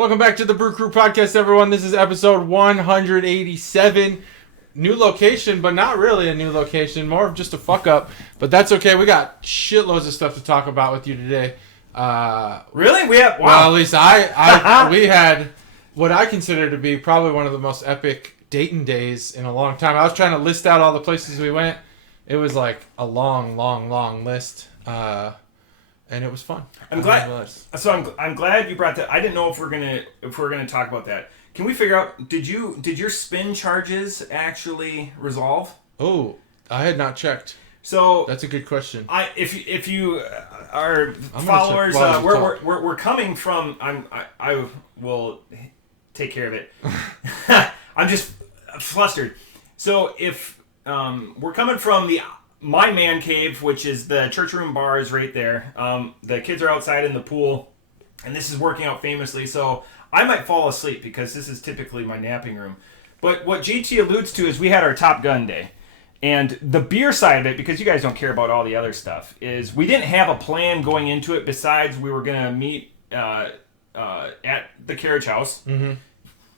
Welcome back to the Brew Crew Podcast, everyone. This is episode 187. New location, but not really a new location. More of just a fuck up. But that's okay. We got shitloads of stuff to talk about with you today. Really? We have... Wow. Well, at least we had what I consider to be probably one of the most epic Dayton days in a long time. I was trying to list out all the places we went. It was like a long list. And it was fun. I'm glad. So I'm glad you brought that. I didn't know if we're gonna talk about that. Can we figure out? Did your spin charges actually resolve? Oh, I had not checked. So that's a good question. If you are followers, we're coming from. I will take care of it. I'm just flustered. So if we're coming from my man cave, which is the church room bar, is right there. The kids are outside in the pool, and this is working out famously. So I might fall asleep because this is typically my napping room. But what JT alludes to is we had our Top Gun day. And the beer side of it, because you guys don't care about all the other stuff, is we didn't have a plan going into it besides we were going to meet at the carriage house. Mm-hmm.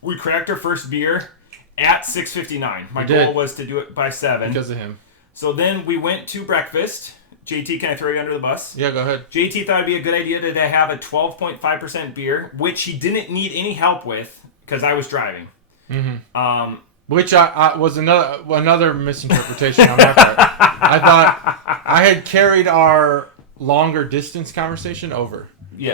We cracked our first beer at 6:59. My goal was to do it by 7. Because of him. So then we went to breakfast. JT, can I throw you under the bus? Yeah, go ahead. JT thought it'd be a good idea to have a 12.5% beer, which he didn't need any help with because I was driving. Mm-hmm. Which I was another misinterpretation on my part. I thought I had carried our longer distance conversation over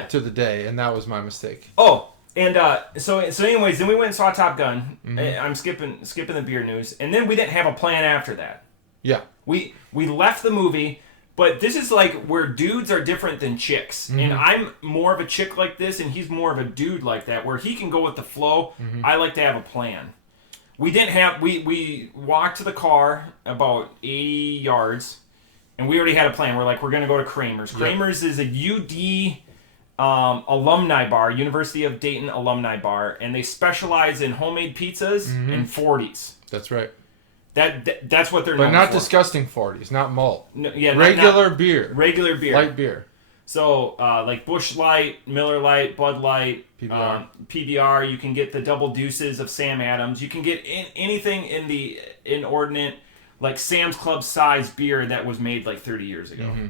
to the day, and that was my mistake. Oh, and so anyways, then we went and saw Top Gun. Mm-hmm. I'm skipping the beer news, and then we didn't have a plan after that. Yeah. We left the movie, but this is like where dudes are different than chicks. Mm-hmm. And I'm more of a chick like this, and he's more of a dude like that, where he can go with the flow. Mm-hmm. I like to have a plan. We didn't have... We walked to the car about 80 yards, and we already had a plan. We're like, we're going to go to Kramer's. Yep. Kramer's is a UD alumni bar, University of Dayton alumni bar, and they specialize in homemade pizzas and 40s. That's right. That's what they're known for. But not disgusting 40s, not malt. No, yeah, regular beer. Regular beer. Light beer. So, like Busch Light, Miller Light, Bud Light, PBR. You can get the double deuces of Sam Adams. You can get anything in the inordinate, like Sam's Club size beer that was made like 30 years ago. Mm-hmm.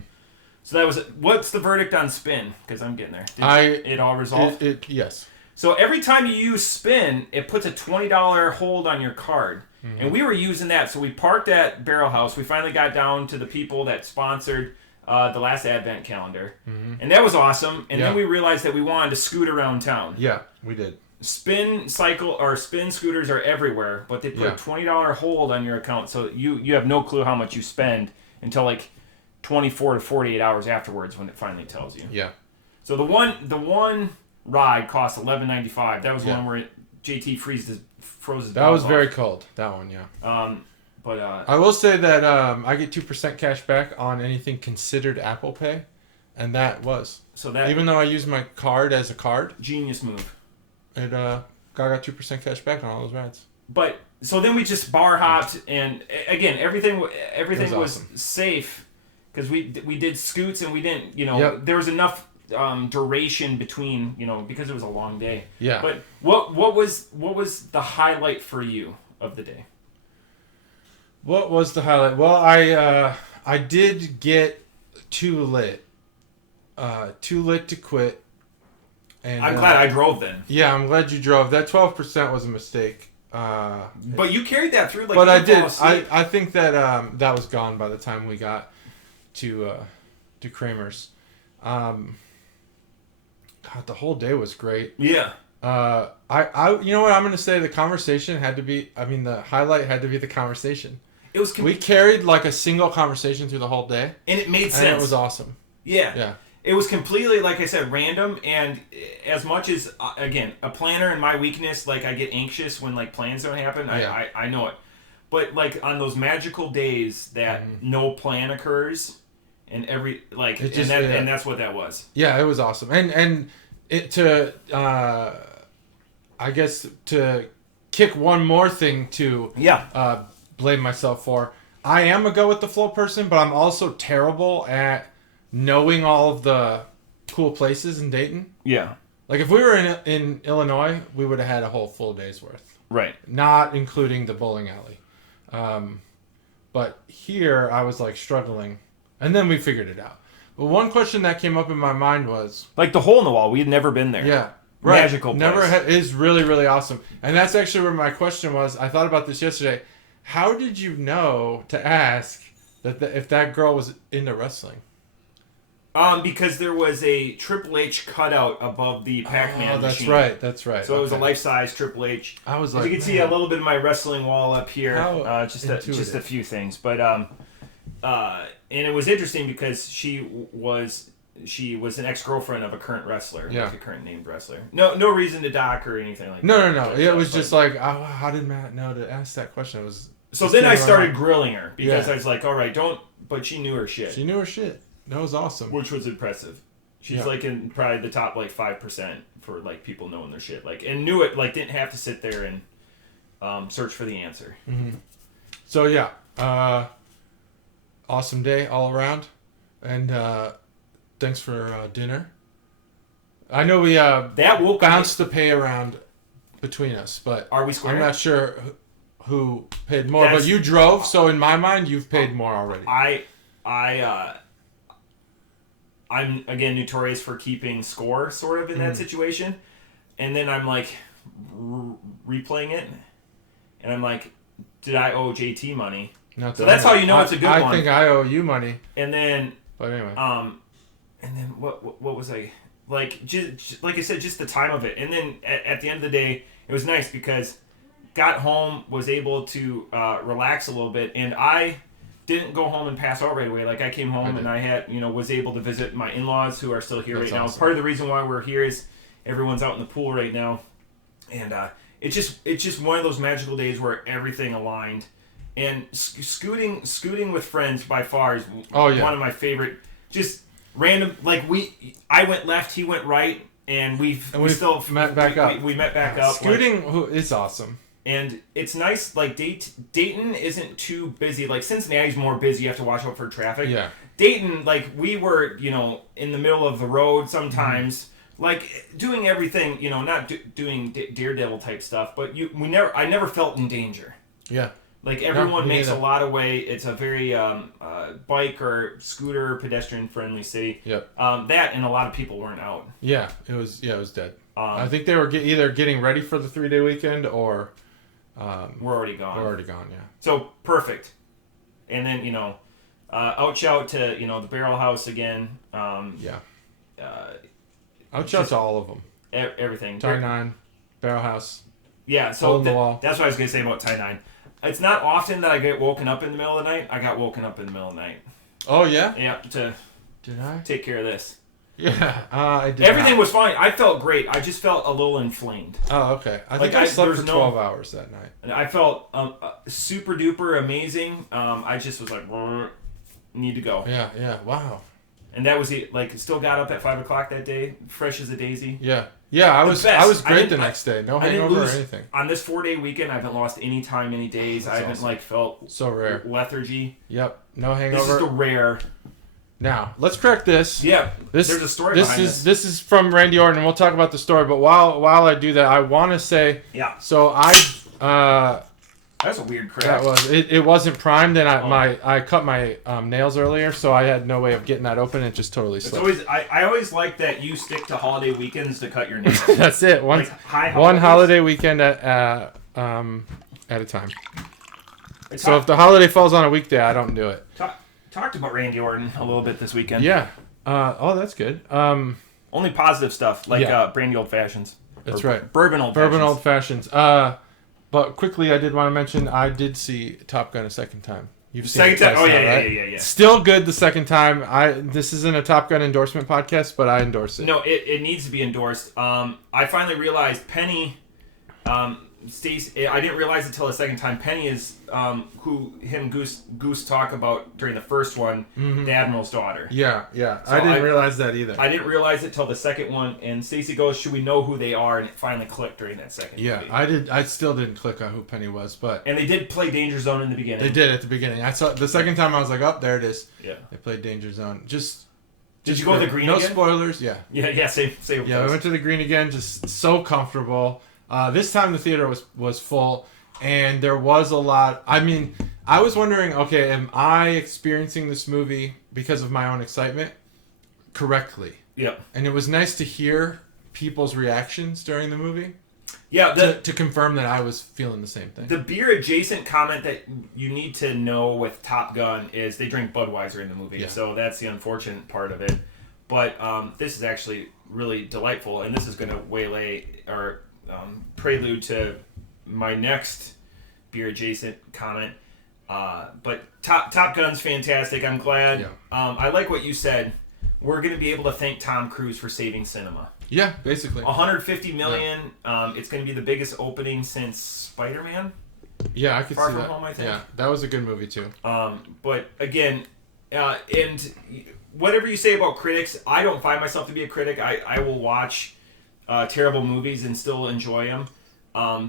So that was... What's the verdict on spin? Because I'm getting there. It all resolved? Yes. So every time you use spin, it puts a $20 hold on your card. Mm-hmm. And we were using that, so we parked at Barrel House. We finally got down to the people that sponsored the last Advent calendar. Mm-hmm. And that was awesome. And then we realized that we wanted to scoot around town. Yeah, we did. Spin scooters are everywhere, but they put a $20 hold on your account, so you have no clue how much you spend until like 24 to 48 hours afterwards when it finally tells you. Yeah. So the one ride cost $11.95. That was one where JT froze his That was very cold. That one, yeah. But I will say that I get 2% cash back on anything considered Apple Pay, and that was even though I use my card as a card. Genius move. It I got 2% cash back on all those rides. But so then we just bar hopped, and again everything was awesome. Safe because we did scoots and we didn't there was enough duration between because it was a long day. Yeah. But what was the highlight for you of the day? What was the highlight? Well, I did get too lit to quit. And I'm glad I drove then. Yeah, I'm glad you drove. That 12% was a mistake. But you carried that through. But I did. I think that that was gone by the time we got to Kramer's. God, the whole day was great. Yeah. You know what I'm going to say? The conversation had to be... I mean, the highlight had to be the conversation. It was... we carried like a single conversation through the whole day. And it made sense. And it was awesome. Yeah. Yeah. It was completely, like I said, random. And as much as, again, a planner and my weakness, like I get anxious when like plans don't happen. Yeah. I know it. But like on those magical days that no plan occurs... And and that's what that was. Yeah, it was awesome. And it I guess to kick one more thing to blame myself for. I am a go with the flow person, but I'm also terrible at knowing all of the cool places in Dayton. Yeah. Like if we were in Illinois, we would have had a whole full day's worth. Right. Not including the bowling alley. But here I was like struggling, and then we figured it out. But one question that came up in my mind was like the hole in the wall. We had never been there. Yeah. Right. Magical place. Is really, really awesome. And that's actually where my question was. I thought about this yesterday. How did you know to ask that if that girl was into wrestling? Because there was a Triple H cutout above the Pac-Man that's machine. That's right. So it was a life-size Triple H. I was like, you can see a little bit of my wrestling wall up here. Just a few things, but and it was interesting because she was an ex-girlfriend of a current wrestler, like a current named wrestler. No reason to dock or anything like that. No. It was just like, how did Matt know to ask that question? It was so then I started grilling her because I was like, all right, don't. But she knew her shit. She knew her shit. That was awesome. Which was impressive. She's like in probably the top like 5% for like people knowing their shit, like, and knew it, like didn't have to sit there and search for the answer. Mm-hmm. So yeah, awesome day all around, and thanks for dinner. I know we bounced the pay around between us, but are we square? I'm not sure who paid more, but you drove, so in my mind you've paid more already. I'm again notorious for keeping score sort of in that situation, and then I'm like replaying it, and I'm like, did I owe JT money? So that's how you know it's a good one. I think I owe you money. And then, but anyway, and then what was I like? Just like I said, just the time of it, and then at the end of the day, it was nice because got home, was able to relax a little bit, and I didn't go home and pass out right away. Like I came home and I had, was able to visit my in-laws who are still here right now. Awesome. Part of the reason why we're here is everyone's out in the pool right now, and it's just one of those magical days where everything aligned. And scooting with friends by far is one of my favorite. Just random, like I went left, he went right, and we still met back up. We met back up. Scooting is awesome. And it's nice, like, Dayton isn't too busy. Like, Cincinnati's more busy. You have to watch out for traffic. Yeah. Dayton, like, we were, in the middle of the road sometimes. Like, doing everything, not doing Daredevil type stuff. But I never felt in danger. Yeah. Like, everyone makes a lot of way. It's a very bike or scooter, pedestrian-friendly city. Yep. That and a lot of people weren't out. Yeah, it was dead. I think they were either getting ready for the 3-day weekend or... we're already gone. Yeah. So, perfect. And then, out-shout to, the Barrel House again. Out-shout to all of them. Everything. Tie 9, Barrel House. Yeah, so the wall. That's what I was going to say about Tie 9. It's not often that I get woken up in the middle of the night. I got woken up in the middle of the night. Oh, yeah? Yeah, Did I? Take care of this. Yeah, I did. Everything was fine. I felt great. I just felt a little inflamed. Oh, okay. I think I slept for 12 hours that night. And I felt super duper amazing. I just was like, need to go. Yeah. Wow. And that was it. Like, still got up at 5 o'clock that day, fresh as a daisy. Yeah. I was great the next day. No hangover or anything. On this 4-day weekend, I haven't lost any time, any days. That's I haven't felt so rare lethargy. Yep. No hangover. This is the rare. Now, let's correct this. Yeah, there's a story behind this. This is from Randy Orton. We'll talk about the story, but while I do that, I want to say... Yeah. So that's a weird crack. That was... It wasn't primed, and I cut my nails earlier, so I had no way of getting that open. It just totally slipped. I always like that you stick to holiday weekends to cut your nails. That's it. One holiday weekend at a time. So if the holiday falls on a weekday, I don't do it. Talked about Randy Orton a little bit this weekend. Yeah. That's good. Only positive stuff, like brandy old fashions. That's right. Bourbon old fashions. But quickly, I did want to mention I did see Top Gun a second time. You've seen it twice now, right? Yeah. Still good the second time. This isn't a Top Gun endorsement podcast, but I endorse it. No, it needs to be endorsed. I finally realized Penny. Stacey, I didn't realize it until the second time. Penny is who Goose talk about during the first one, the Admiral's daughter. Yeah. So I didn't realize that either. I didn't realize it till the second one, and Stacey goes, "Should we know who they are?" And it finally clicked during that second. Yeah, movie. I did. I still didn't click on who Penny was, but and they did play Danger Zone in the beginning. They did at the beginning. I saw the second time. I was like, "Oh, there it is." Yeah, they played Danger Zone. Just Did you go to the Green no again? No spoilers, yeah. Yeah, same. Yeah, we went to the Green again, just so comfortable. This time the theater was full, and there was a lot. I mean, I was wondering, okay, am I experiencing this movie because of my own excitement correctly? Yeah. And it was nice to hear people's reactions during the movie. Yeah, to confirm that I was feeling the same thing. The beer adjacent comment that you need to know with Top Gun is they drink Budweiser in the movie, so that's the unfortunate part of it. But this is actually really delightful, and this is going to waylay or prelude to my next beer adjacent comment. But Top Gun's fantastic. I'm glad. Yeah. I like what you said. We're going to be able to thank Tom Cruise for saving cinema. Yeah, basically. 150 million. Yeah. It's going to be the biggest opening since Spider-Man. Yeah, I could Far see From that. Home, I think. Yeah, that was a good movie too. But again, and whatever you say about critics, I don't find myself to be a critic. I will watch terrible movies and still enjoy them.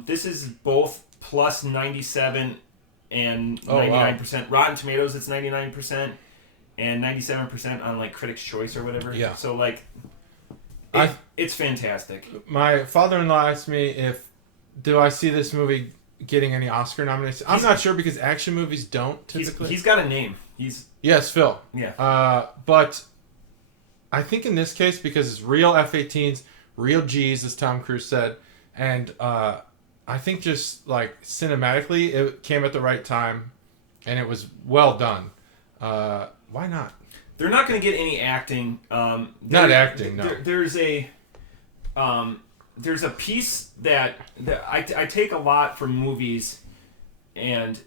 This is both plus 97 and 99%. Wow. Rotten Tomatoes, it's 99%. And 97% on like Critics' Choice or whatever. Yeah. So like, it's fantastic. My father-in-law asked me do I see this movie getting any Oscar nominations. I'm not sure because action movies don't typically. He's got a name. Yes, Phil. Yeah. But I think in this case because it's real F-18s, real Gs, as Tom Cruise said, and I think just like cinematically it came at the right time, and it was well done. Why not? They're not going to get any acting. Not acting, no. There's a piece that I take a lot from movies, and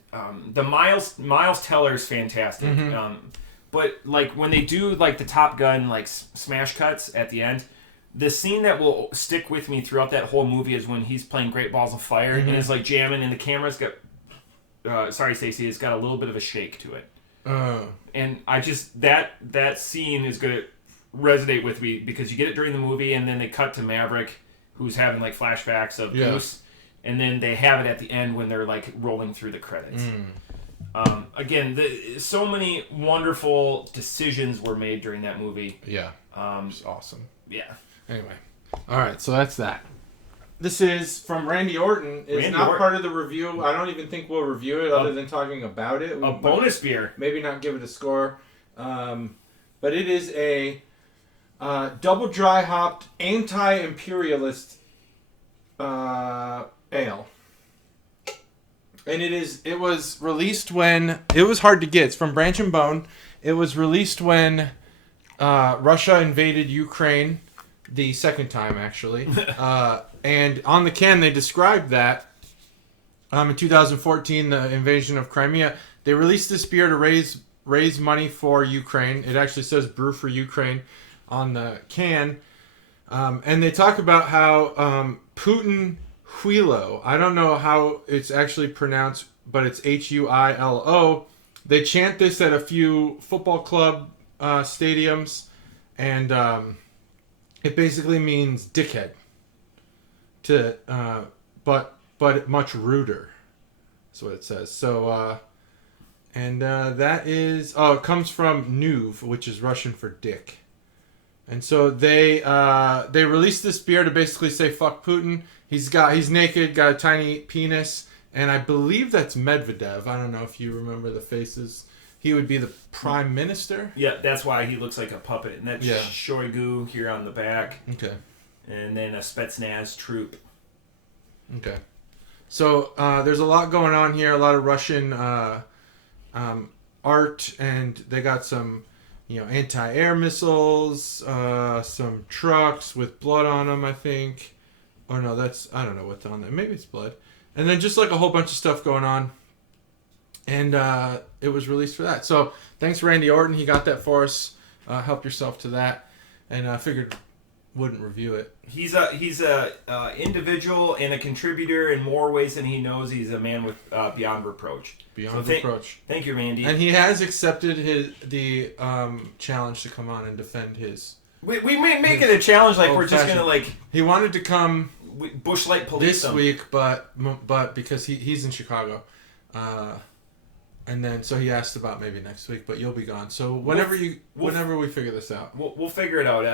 the Miles Teller is fantastic. Mm-hmm. But like when they do like the Top Gun like smash cuts at the end, the scene that will stick with me throughout that whole movie is when he's playing Great Balls of Fire and is like jamming, and the camera's got. Sorry, Stacey, it's got a little bit of a shake to it. And I just that scene is going to resonate with me because you get it during the movie, and then they cut to Maverick, who's having like flashbacks of Goose, and then they have it at the end when they're like rolling through the credits. Again, so many wonderful decisions were made during that movie. Yeah, it's awesome. Yeah. Anyway, all right, so that's that. This is from Randy Orton. It's not part of the review. I don't even think we'll review it other than talking about it. A bonus beer. Maybe not give it a score. But it is a double dry hopped anti-imperialist ale. And it was released when... It was hard to get. It's from Branch and Bone. It was released when Russia invaded Ukraine the second time, actually. And on the can, they described that in 2014, the invasion of Crimea. They released this beer to raise money for Ukraine. It actually says Brew for Ukraine on the can. And they talk about how Putin Huilo, I don't know how it's actually pronounced, but it's Huilo. They chant this at a few football club stadiums, and it basically means dickhead. But much ruder. That's what it says. So, that is... Oh, it comes from Nuv, which is Russian for dick. And so they released this beer to basically say fuck Putin. He's naked, got a tiny penis, and I believe that's Medvedev. I don't know if you remember the faces. He would be the prime minister. Yeah, that's why he looks like a puppet. And that's Shoigu here on the back. Okay. And then a Spetsnaz troop. Okay. So there's a lot going on here. A lot of Russian art, and they got some, anti-air missiles, some trucks with blood on them, I think. Or no, I don't know what's on there. Maybe it's blood. And then just like a whole bunch of stuff going on. And it was released for that. So thanks, Randy Orton. He got that for us. Help yourself to that. And I figured wouldn't review it. He's a individual and a contributor in more ways than he knows. He's a man with beyond reproach. Beyond reproach. Thank you, Randy. And he has accepted the challenge to come on and defend his. We may make it a challenge, like we're just gonna like. He wanted to come. Bushlight police this week, but because he's in Chicago, And then, so he asked about maybe next week, but you'll be gone. So whenever we figure this out, we'll figure it out.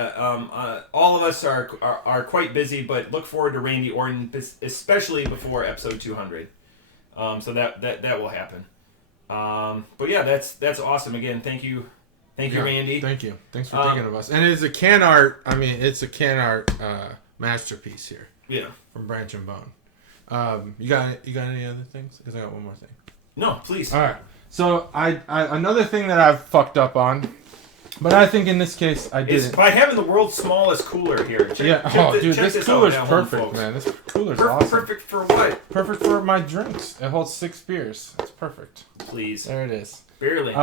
All of us are quite busy, but look forward to Randy Orton, especially before episode 200. So that will happen. But yeah, that's awesome. Again, thank you, Randy. Thank you. Thanks for thinking of us. And it's a can art. I mean, it's a can art masterpiece here. Yeah. From Branch and Bone. You got any other things? Because I got one more thing. No, please. All right. So I another thing that I've fucked up on, but I think in this case I didn't. Is by having the world's smallest cooler here. This cooler's perfect, man. This cooler's awesome. Perfect for what? Perfect for my drinks. It holds 6 beers. It's perfect. Please. There it is. Barely.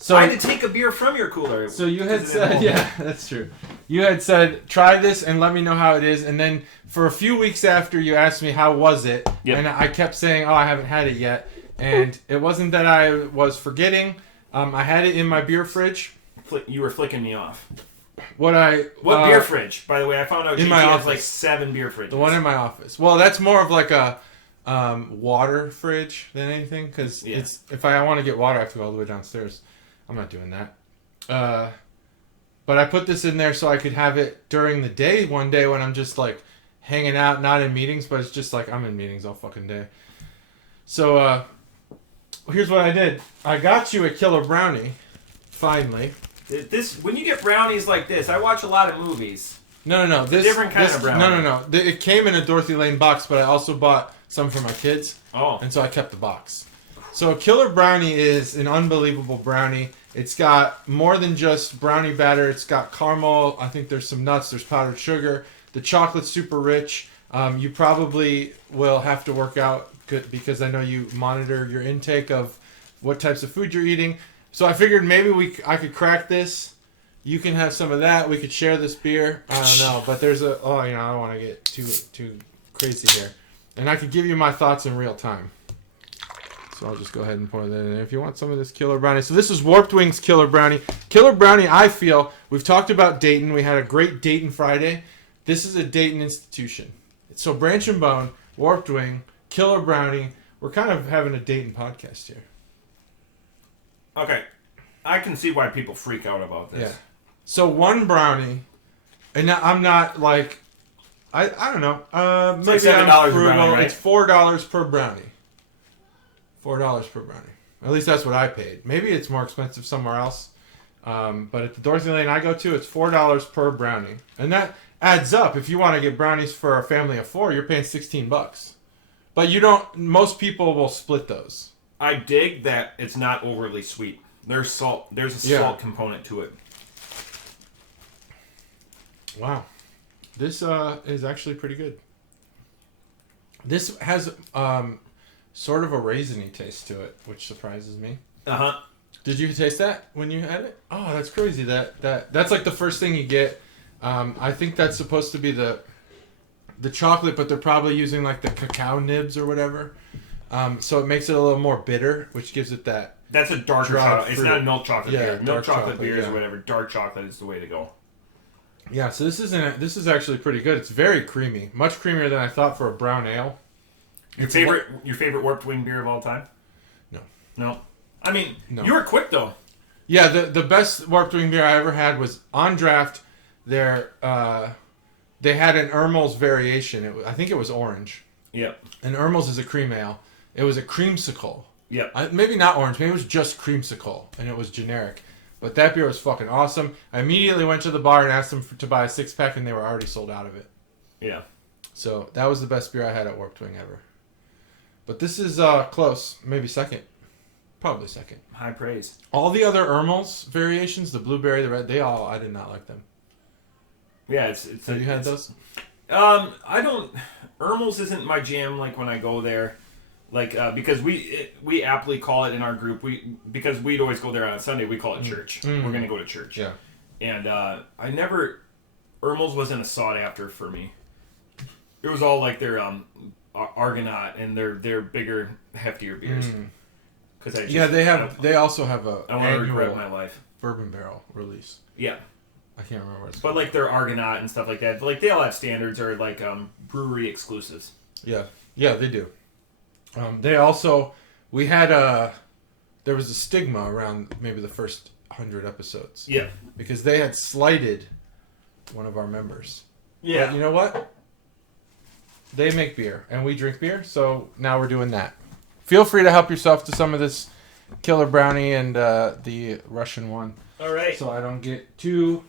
So I had to take a beer from your cooler. So you had said, yeah, that's true. You had said, try this and let me know how it is. And then for a few weeks after, you asked me how was it, and I kept saying, oh, I haven't had it yet. And it wasn't that I was forgetting. I had it in my beer fridge. You were flicking me off. What beer fridge? By the way, I found out JC has like 7 beer fridges. The one in my office. Well, that's more of like a water fridge than anything. Because if I want to get water, I have to go all the way downstairs. I'm not doing that. But I put this in there so I could have it during the day one day when I'm just like hanging out, not in meetings, but it's just like I'm in meetings all fucking day. So here's what I did. I got you a killer brownie, finally. When you get brownies like this, I watch a lot of movies. No. Different kind of brownie. No. It came in a Dorothy Lane box, but I also bought some for my kids. Oh. And so I kept the box. So a killer brownie is an unbelievable brownie. It's got more than just brownie batter. It's got caramel. I think there's some nuts. There's powdered sugar. The chocolate's super rich. You probably will have to work out because I know you monitor your intake of what types of food you're eating. So I figured maybe I could crack this. You can have some of that. We could share this beer. I don't know, but there's I don't want to get too crazy here. And I could give you my thoughts in real time. So I'll just go ahead and pour that in. If you want some of this killer brownie. So this is Warped Wings Killer Brownie. Killer Brownie, I feel, we've talked about Dayton. We had a great Dayton Friday. This is a Dayton institution. So Branch and Bone, Warped Wing, Killer Brownie. We're kind of having a Dayton podcast here. Okay. I can see why people freak out about this. Yeah. So one brownie, and I'm not like, I don't know. Maybe like $7 I'm a brownie, right? It's $4 per brownie. $4 per brownie. At least that's what I paid. Maybe it's more expensive somewhere else. But at the Dorothy Lane I go to, it's $4 per brownie. And that adds up. If you want to get brownies for a family of 4, you're paying $16. But most people will split those. I dig that it's not overly sweet. There's salt. There's a salt component to it. Wow. This is actually pretty good. This has sort of a raisiny taste to it, which surprises me. Uh-huh. Did you taste that when you had it? Oh, that's crazy. That's like the first thing you get. I think that's supposed to be the chocolate, but they're probably using like the cacao nibs or whatever. So it makes it a little more bitter, which gives it that. That's a darker chocolate. It's not a milk chocolate beer. Milk chocolate beers or whatever. Dark chocolate is the way to go. Yeah, so this is actually pretty good. It's very creamy, much creamier than I thought for a brown ale. Your favorite Warped Wing beer of all time? No. I mean, you were quick though. Yeah, the best Warped Wing beer I ever had was on draft. They had an Ermel's variation. I think it was orange. Yep. And Ermel's is a cream ale. It was a creamsicle. Yep. Maybe not orange. Maybe it was just creamsicle, and it was generic. But that beer was fucking awesome. I immediately went to the bar and asked them to buy a 6-pack, and they were already sold out of it. Yeah. So that was the best beer I had at Warped Wing ever. But this is close. Maybe second. Probably second. High praise. All the other Ermel's variations, the blueberry, the red, I did not like them. Yeah, Have you had those? I don't. Ermel's isn't my jam. Like when I go there, because we aptly call it in our group. Because we'd always go there on Sunday. We call it church. We're gonna go to church. Yeah. And Ermel's wasn't a sought after for me. It was all like their Argonaut and their bigger, heftier beers. Because they also have a I want to regret my life. bourbon barrel release. Yeah. I can't remember what it's called. But like their Argonaut and stuff like that. Like they all have standards or like brewery exclusives. Yeah, they do. They also, we had there was a stigma around maybe the first 100 episodes. Yeah. Because they had slighted one of our members. Yeah. But you know what? They make beer, and we drink beer, so now we're doing that. Feel free to help yourself to some of this Killer Brownie and the Russian one. All right. So I don't get too,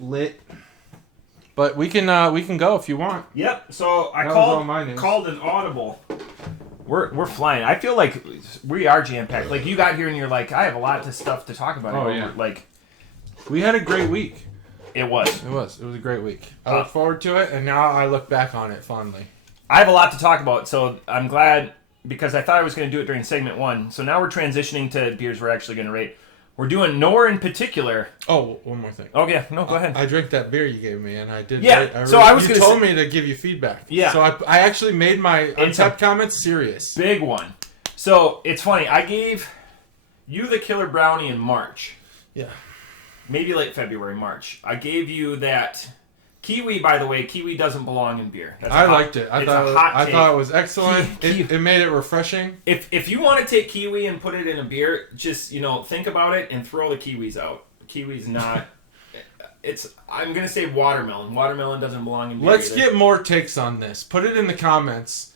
lit. But we can go if you want. Yep. So I called an audible. We're flying. I feel like we are jam packed. Like you got here and you're like, I have a lot of stuff to talk about. Oh yeah. Like we had a great week. It was. It was a great week. I look forward to it, and now I look back on it fondly. I have a lot to talk about, so I'm glad because I thought I was going to do it during segment 1. So now we're transitioning to beers we're actually going to rate. We're doing nor in particular. Oh, one more thing. Oh yeah, no, go ahead. I drank that beer you gave me, and I did. Yeah. You told me to give you feedback. Yeah. So I actually made my Untapped comments serious. Big one. So it's funny. I gave you the Killer Brownie in March. Yeah. Maybe late February, March. I gave you that Kiwi. By the way, Kiwi doesn't belong in beer. I liked it. I thought it was excellent. It made it refreshing. If you want to take Kiwi and put it in a beer, just think about it and throw the Kiwis out. Kiwi's not. I'm gonna say watermelon. Watermelon doesn't belong in beer. Let's get more takes on this. Put it in the comments.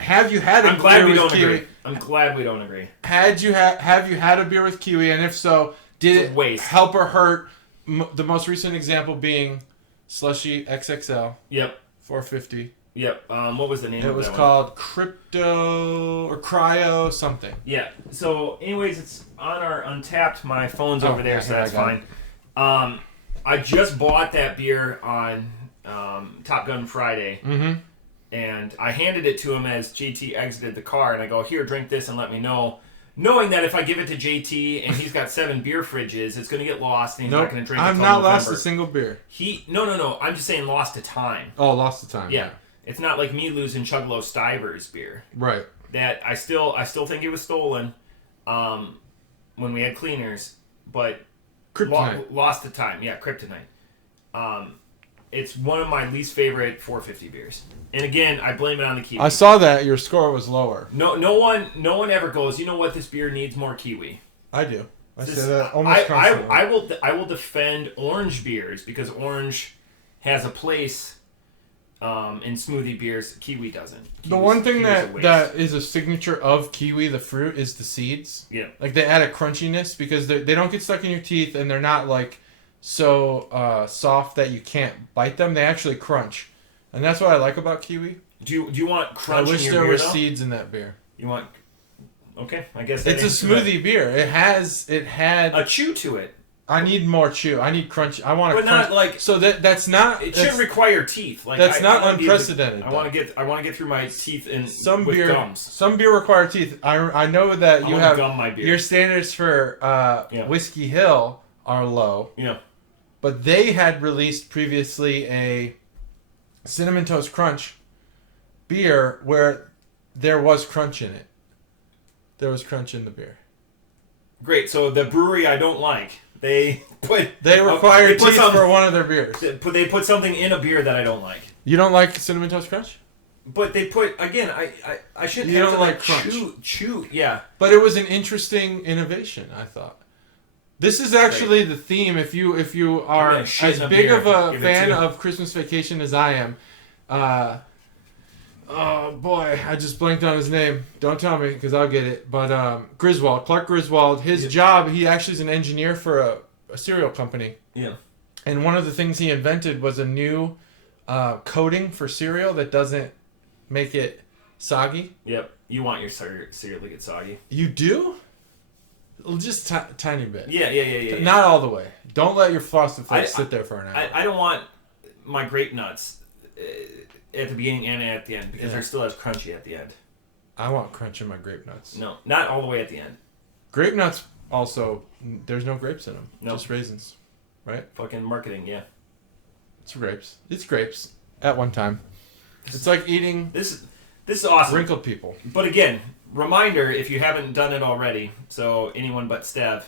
Have you had I'm glad we don't agree. I'm glad we don't agree. Have you had a beer with Kiwi, and if so, did it help or hurt? The most recent example being Slushy XXL. Yep. 450. Yep. What was the name of that? It was called Crypto or Cryo something. Yeah. So, anyways, it's on our Untapped. My phone's over there, so that's fine. I just bought that beer on Top Gun Friday. Mm-hmm. And I handed it to him as JT exited the car, and I go, here, drink this and let me know. Knowing that if I give it to JT and he's got 7 beer fridges, it's going to get lost and he's not going to drink it. I've not lost a single beer. No. I'm just saying lost to time. Oh, lost to time. Yeah. It's not like me losing Chuggalos Stivers beer. Right. That I still think it was stolen when we had cleaners, but lost to time. Yeah, Kryptonite. It's one of my least favorite 450 beers. And again, I blame it on the Kiwi. I saw that your score was lower. No one ever goes, you know what, this beer needs more Kiwi. I do. I say that almost constantly. I will defend orange beers because orange has a place in smoothie beers. Kiwi doesn't. The one thing that is a signature of Kiwi, the fruit, is the seeds. Yeah. Like they add a crunchiness because they don't get stuck in your teeth and they're not like so soft that you can't bite them. They actually crunch. And that's what I like about Kiwi. Do you want crunch in your beer? I wish there were seeds in that beer. You want... Okay, I guess it's a smoothie beer. It had a chew to it. I need more chew. I need crunch. I want to crunch. Not like so that's not. It should require teeth. Like that's not unprecedented. I want to get through my teeth in some with beer. Gums. Some beer require teeth. I know that you have gum my beer. Your standards for Whiskey Hill are low. Yeah. But they had released previously a Cinnamon Toast Crunch beer where there was crunch in it. There was crunch in the beer. Great. So the brewery I don't like, they require teeth for one of their beers. They put something in a beer that I don't like. You don't like Cinnamon Toast Crunch? But they put again. I shouldn't. You have don't to like crunch. Chew. Yeah. But it was an interesting innovation, I thought. This is actually the theme. If you are as big of a fan of Christmas Vacation as I am, oh boy, I just blanked on his name. Don't tell me because I'll get it. But Clark Griswold, his job, he actually is an engineer for a cereal company. Yeah. And one of the things he invented was a new coating for cereal that doesn't make it soggy. Yep. You want your cereal to get soggy. You do? Just tiny bit. Yeah. Not all the way. Don't let your Frosted Flakes sit there for an hour. I don't want my grape nuts at the beginning and at the end because they're still as crunchy at the end. I want crunch in my grape nuts. No, not all the way at the end. Grape nuts also, there's no grapes in them. No. Just raisins. Right? Fucking marketing, yeah. It's grapes. It's grapes. At one time. It's like eating... This is awesome. Wrinkled people. But again... Reminder, if you haven't done it already, so anyone but Stev.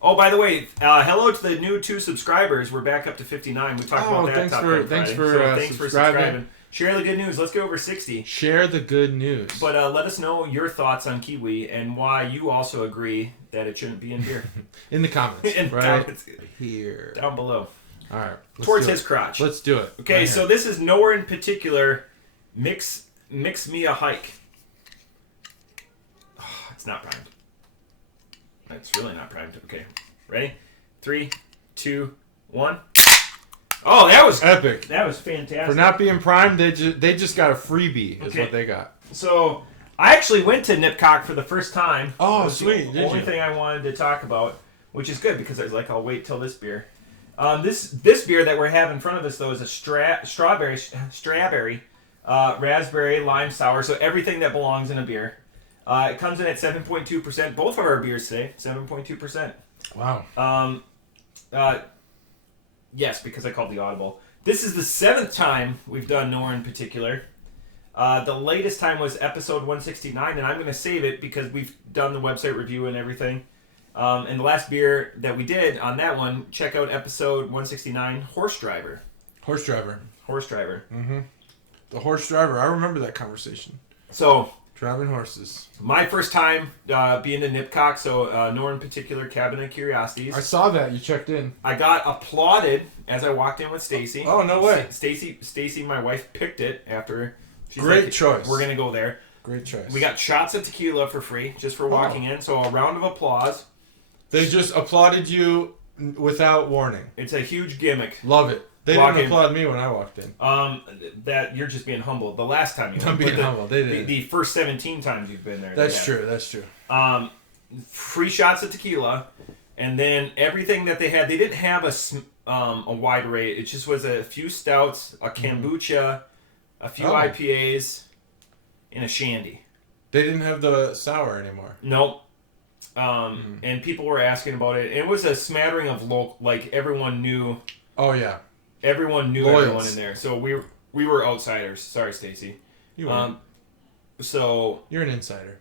Oh, by the way, hello to the new 2 subscribers. We're back up to 59. We talked about that. Thanks for subscribing. Share the good news. Let's go over 60. Share the good news. But let us know your thoughts on Kiwi and why you also agree that it shouldn't be in beer. In the comments. In right comments. here. Down below. All right. Towards his crotch. Let's do it. Okay, so this is nowhere in particular. Mix me a hike. Oh, it's not primed. It's really not primed. Okay, ready? 3, 2, 1. Oh, that was epic. That was fantastic. For not being primed, they just got a freebie. Is what they got. So I actually went to Nipkock for the first time. Oh, sweet! The only thing I wanted to talk about, which is good because I was like, I'll wait till this beer. This beer that we have in front of us though is a strawberry, raspberry, lime sour. So everything that belongs in a beer. It comes in at 7.2%. Both of our beers today, 7.2%. Wow. Yes, because I called the audible. This is the 7th time we've done nowhere in particular. The latest time was episode 169, and I'm going to save it because we've done the website review and everything. And the last beer that we did on that one, check out episode 169, Horse Driver. Horse Driver. Mm-hmm. The Horse Driver. I remember that conversation. So... driving horses. My first time being in Nipkock, so nor in particular Cabinet of Curiosities. I saw that. You checked in. I got applauded as I walked in with Stacy. Oh, no way. Stacy, my wife, picked it after. She's Great like, choice. We're going to go there. Great choice. We got shots of tequila for free just for walking in, so a round of applause. They just applauded you without warning. It's a huge gimmick. Love it. They didn't applaud me when I walked in. That you're just being humble. The last time you went. I'm being humble. They did. The first 17 times you've been there. That's true. That's true. Free shots of tequila, and then everything that they had. They didn't have a wide array. It just was a few stouts, a kombucha, a few IPAs, and a shandy. They didn't have the sour anymore. Nope. And people were asking about it. It was a smattering of local. Like everyone knew. Oh yeah. Everyone knew everyone in there, so we were outsiders. Sorry, Stacy. You weren't. So you're an insider.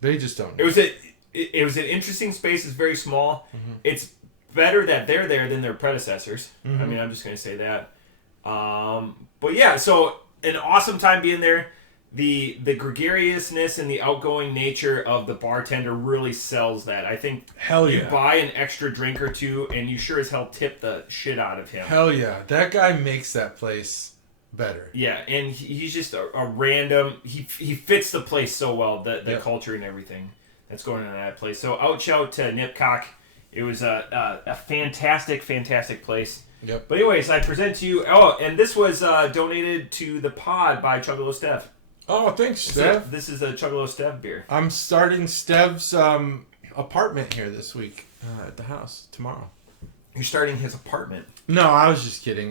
They just don't know. It was an interesting space. It's very small. Mm-hmm. It's better that they're there than their predecessors. Mm-hmm. I mean, I'm just going to say that. But yeah, so an awesome time being there. The gregariousness and the outgoing nature of the bartender really sells that. I think you buy an extra drink or two and you sure as hell tip the shit out of him. Hell yeah. That guy makes that place better. Yeah, and he's just a random... He fits the place so well, the culture and everything that's going on in that place. So out to Nipkock. It was a fantastic, fantastic place. Yep. But anyways, I present to you... Oh, and this was donated to the pod by Chuggalos Stev. Oh, thanks, Stev. This is a Chuggalos Stev beer. I'm starting Stev's apartment here this week at the house tomorrow. You're starting his apartment? No, I was just kidding.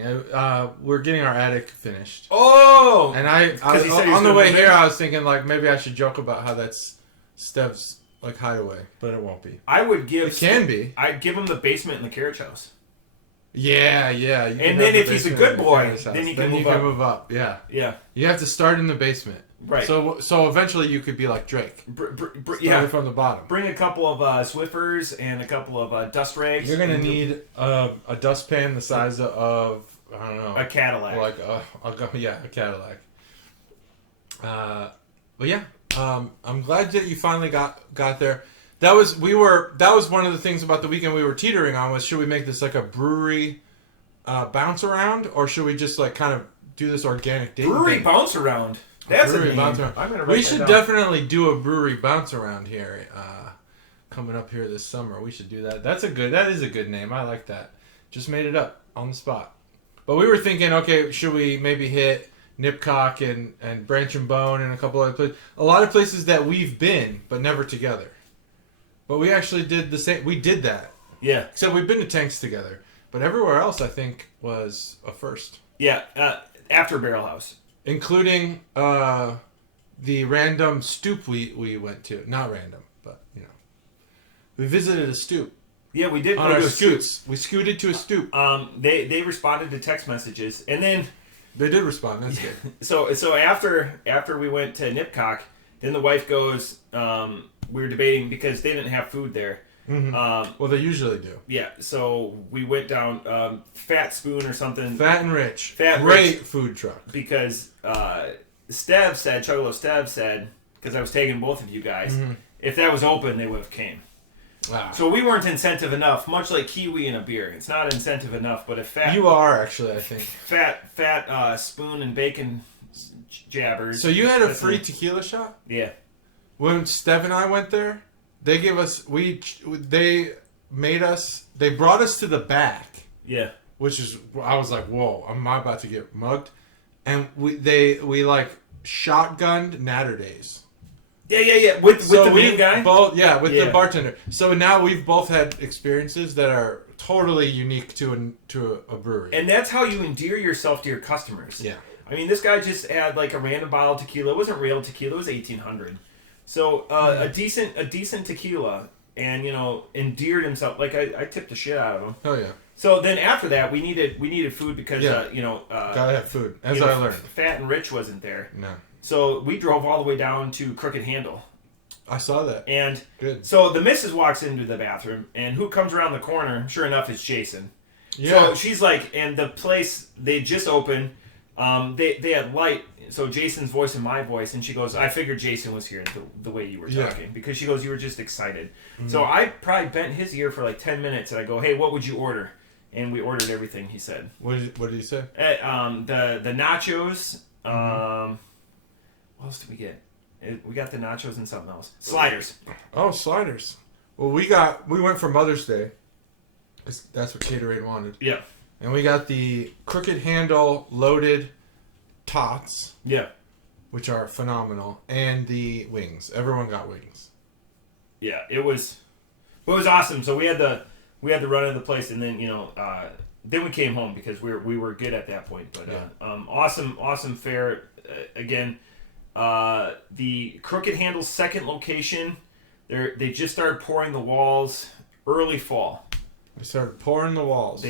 We're getting our attic finished. Oh! And I on the way here, I was thinking like maybe I should joke about how that's Stev's like hideaway, but it won't be. I would give. It can be. I'd give him the basement in the carriage house. Yeah. And then if he's a good boy, then you can move up. Yeah. Yeah. You have to start in the basement. Right. So eventually you could be like Drake. Yeah. From the bottom. Bring a couple of Swiffers and a couple of dust rags. You're gonna need a dustpan the size of I don't know, a Cadillac. Like a Cadillac. But yeah, I'm glad that you finally got there. That was one of the things about the weekend we were teetering on was should we make this like a brewery bounce around or should we just like kind of do this organic dating brewery thing? Bounce around. That's brewery a bounce around. I'm gonna write we should definitely do a brewery bounce around here. Coming up here this summer, we should do that. That is a good name. I like that. Just made it up on the spot. But we were thinking, okay, should we maybe hit Nipkock and Branch and Bone and a couple other places? A lot of places that we've been, but never together. But we actually did the same. We did that. Yeah. Except we've been to Tanks together. But everywhere else, I think, was a first. Yeah. After Barrel House. Including the random stoop we went to. Not random, but, you know. We visited a stoop. Yeah, we did. On our scoots. We scooted to a stoop. They responded to text messages. And then... They did respond. That's good. So after we went to Nipkock, then the wife goes... we were debating because they didn't have food there. Mm-hmm. Well, they usually do. Yeah, so we went down Fat Spoon or something. Fat and Rich. Great food truck. Because Chuggalos Stev said, because I was taking both of you guys, if that was open, they would have came. Wow. So we weren't incentive enough, much like Kiwi in a beer. It's not incentive enough, but if fat... You are, actually, I think. Fat Spoon and Bacon jabbers... So you had a free tequila shot? Yeah. When Steph and I went there, they gave us... They brought us to the back. Yeah. Which is... I was like, whoa, am I about to get mugged? And we shotgunned Natter Days. Yeah. With the main guy? The bartender. So now we've both had experiences that are totally unique to a brewery. And that's how you endear yourself to your customers. Yeah. I mean, this guy just had like a random bottle of tequila. It wasn't real tequila. It was 1800. So a decent tequila, and endeared himself. Like I tipped the shit out of him. Oh yeah. So then after that, we needed food because gotta have food. As I learned, Fat and Rich wasn't there. No. So we drove all the way down to Crooked Handle. I saw that. And good. So the missus walks into the bathroom, and who comes around the corner? Sure enough, it's Jason. Yeah. So she's like, and the place they just opened. They had light, so Jason's voice and my voice, and she goes, I figured Jason was here the way you were talking, because she goes, you were just excited. Mm-hmm. So I probably bent his ear for like 10 minutes, and I go, hey, what would you order? And we ordered everything he said. What did he say? The nachos. What else did we get? We got the nachos and something else. Sliders. Oh, sliders. Well, we went for Mother's Day, because that's what Caterade wanted. Yeah. And we got the Crooked Handle loaded tots. Yeah. Which are phenomenal. And the wings. Everyone got wings. Yeah, it was awesome. So we had the run of the place, and then then we came home because we were good at that point. But awesome fare again. The Crooked Handle's second location, they just started pouring the walls early fall. They started pouring the walls.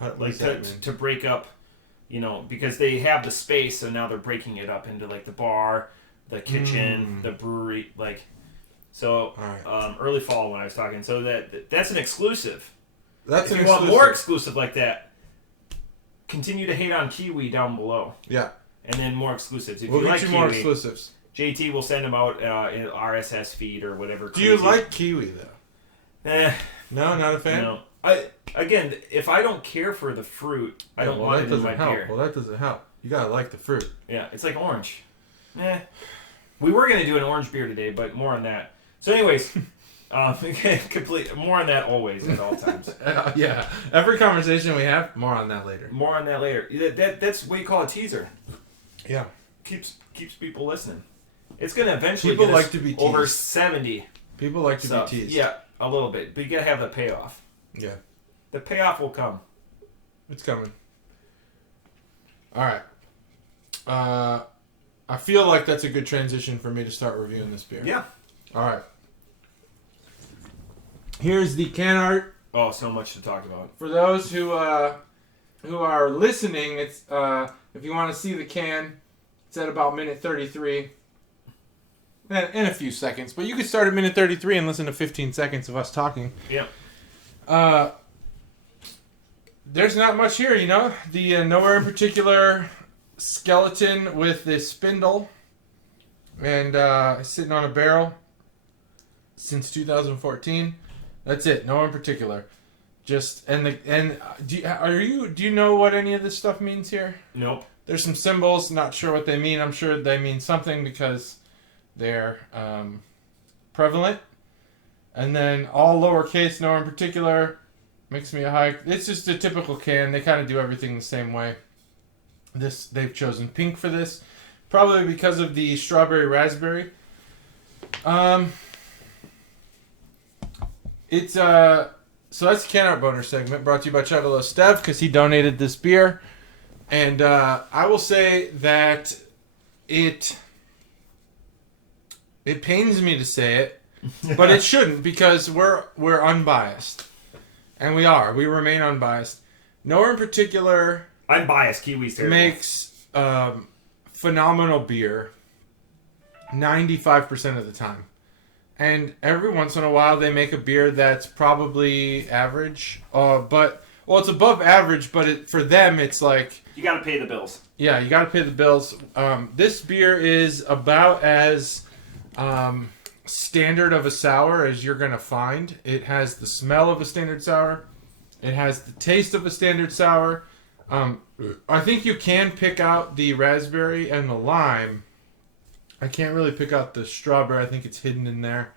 To break up, because they have the space, so now they're breaking it up into like the bar, the kitchen, the brewery, like. So right. Early fall when I was talking. So that's an exclusive. If you want more exclusive like that, continue to hate on Kiwi down below. Yeah. And then more exclusives. We'll get you more exclusives. JT will send them out in RSS feed or whatever. Do you like Kiwi though? No, not a fan. No. Again, if I don't care for the fruit, I don't want it in my beer. Well, that doesn't help. You gotta like the fruit. Yeah, it's like orange. We were gonna do an orange beer today, but more on that. So, anyways, more on that always at all times. Yeah, every conversation we have, more on that later. That's what you call a teaser. Yeah, keeps people listening. It's gonna eventually people get like to be teased. Over 70. People like to be teased. Yeah, a little bit, but you gotta have the payoff. Yeah, the payoff will come. It's coming. All right. I feel like that's a good transition for me to start reviewing this beer. Yeah. All right. Here's the can art. Oh, so much to talk about. For those who are listening, it's if you want to see the can, it's at about minute 33. In a few seconds, but you could start at minute 33 and listen to 15 seconds of us talking. Yeah. There's not much here, The nowhere in particular skeleton with this spindle, and sitting on a barrel since 2014. That's it. Nowhere in particular. Just do you know what any of this stuff means here? Nope. There's some symbols. Not sure what they mean. I'm sure they mean something because they're prevalent. And then all lowercase, nowhere in particular. Makes me a high. It's just a typical can. They kind of do everything the same way. They've chosen pink for this, probably because of the strawberry raspberry. It's so that's the can art boner segment brought to you by Chuggalos Stev because he donated this beer, and I will say that it pains me to say it, but it shouldn't because we're unbiased. And we remain unbiased. Nowhere in particular. I'm biased. Kiwi's terrible. Makes phenomenal beer 95% of the time. And every once in a while they make a beer that's probably average. It's above average, but for them it's like... You got to pay the bills. Yeah, you got to pay the bills. This beer is about as standard of a sour as you're going to find. It has the smell of a standard sour. It has the taste of a standard sour. I think you can pick out the raspberry and the lime. I can't really pick out the strawberry. I think it's hidden in there.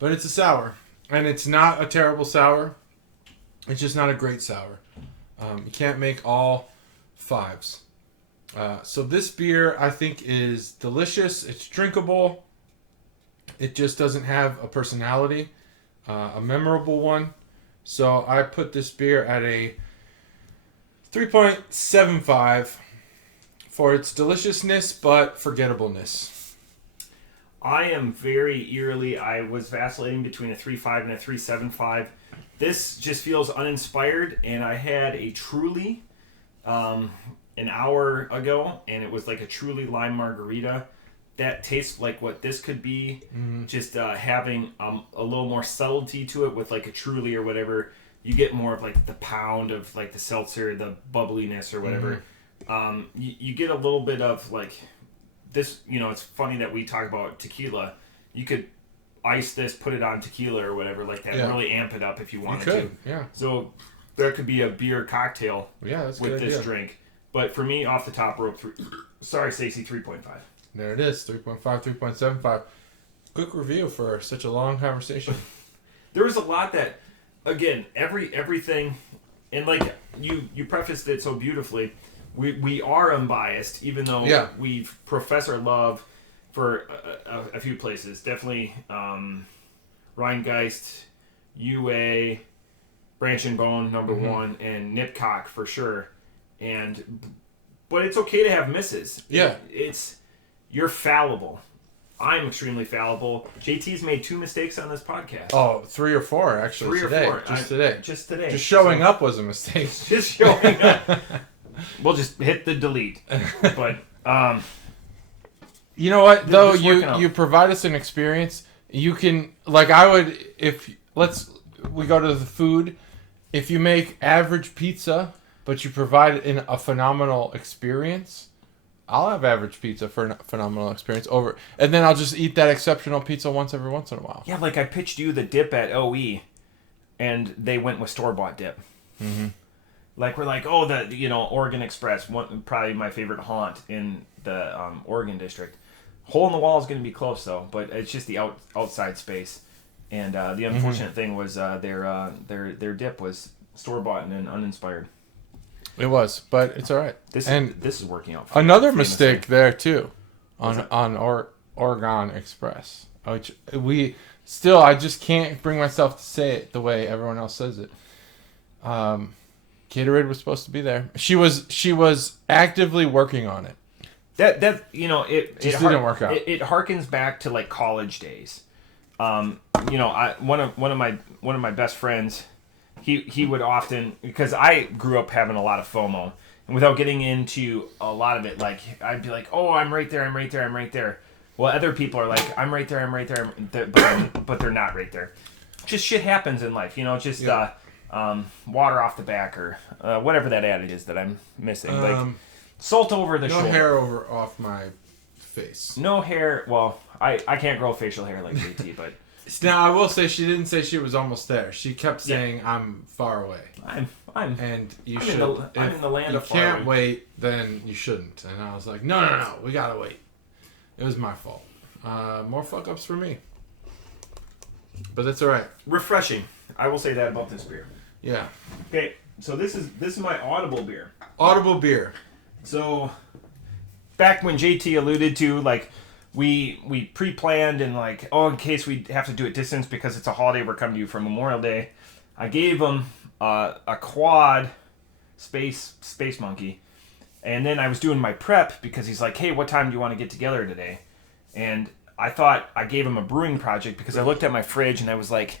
But it's a sour. And it's not a terrible sour. It's just not a great sour. You can't make all 5s. So this beer, I think, is delicious. It's drinkable. It just doesn't have a personality. A memorable one. So I put this beer at a 3.75 for its deliciousness, but forgettableness. I am very eerily, I was vacillating between a 3.5 and a 3.75. This just feels uninspired, and I had a Truly an hour ago, and it was like a Truly lime margarita. That tastes like what this could be, just having a little more subtlety to it with like a Truly or whatever. You get more of like the pound of like the seltzer, the bubbliness or whatever. You get a little bit of like this, it's funny that we talk about tequila. You could ice this, put it on tequila or whatever like that, and really amp it up if you wanted to. Yeah. So there could be a beer cocktail that's with this drink. But for me, off the top rope, Stacey, 3.5. There it is, 3.5, 3.75. Quick review for such a long conversation. There was a lot that, again, everything, and like you prefaced it so beautifully, we are unbiased, even though we've professed our love for a few places. Definitely Rheingeist, UA, Branch and Bone, number 1, and Nipcock for sure. But it's okay to have misses. Yeah. You're fallible. I'm extremely fallible. JT's made 2 mistakes on this podcast. Oh, 3 or 4 actually. 3 or 4. Just today. Just showing up was a mistake. Just showing up. We'll just hit the delete. But you know what though, you provide us an experience. You can, like, I would, we go to the food. If you make average pizza, but you provide it in a phenomenal experience, I'll have average pizza for a phenomenal experience and then I'll just eat that exceptional pizza every once in a while. Yeah, like I pitched you the dip at OE, and they went with store-bought dip. Mm-hmm. Like we're like, Oregon Express, probably my favorite haunt in the Oregon district. Hole in the wall is going to be close though, but it's just the outside space. And the unfortunate thing was their dip was store-bought and uninspired. It was, but it's all right. This is working out. Another mistake there too, on Oregon Express, which I just can't bring myself to say it the way everyone else says it. Gatorade was supposed to be there. She was actively working on it. It just didn't work out. It harkens back to like college days. One of my best friends. He would often, because I grew up having a lot of FOMO, and without getting into a lot of it, like I'd be like, oh, I'm right there. Well, other people are like, I'm right there, but they're not right there. Just shit happens in life, water off the back or whatever that adage is that I'm missing. Like salt over the shoulder. No hair off my face. No hair. Well, I can't grow facial hair like JT, but. Now, I will say she didn't say she was almost there. She kept saying, I'm far away. I'm in the land of far away. You can't wait, then you shouldn't. And I was like, no, we gotta wait. It was my fault. More fuck-ups for me. But that's alright. Refreshing. I will say that about this beer. Yeah. Okay, so this is my Audible beer. Audible beer. So, back when JT alluded to, like, we pre-planned and like, in case we have to do it distance because it's a holiday, we're coming to you for Memorial Day. I gave him a quad space monkey, and then I was doing my prep because he's like, hey, what time do you want to get together today? And I thought I gave him a brewing project because I looked at my fridge and I was like,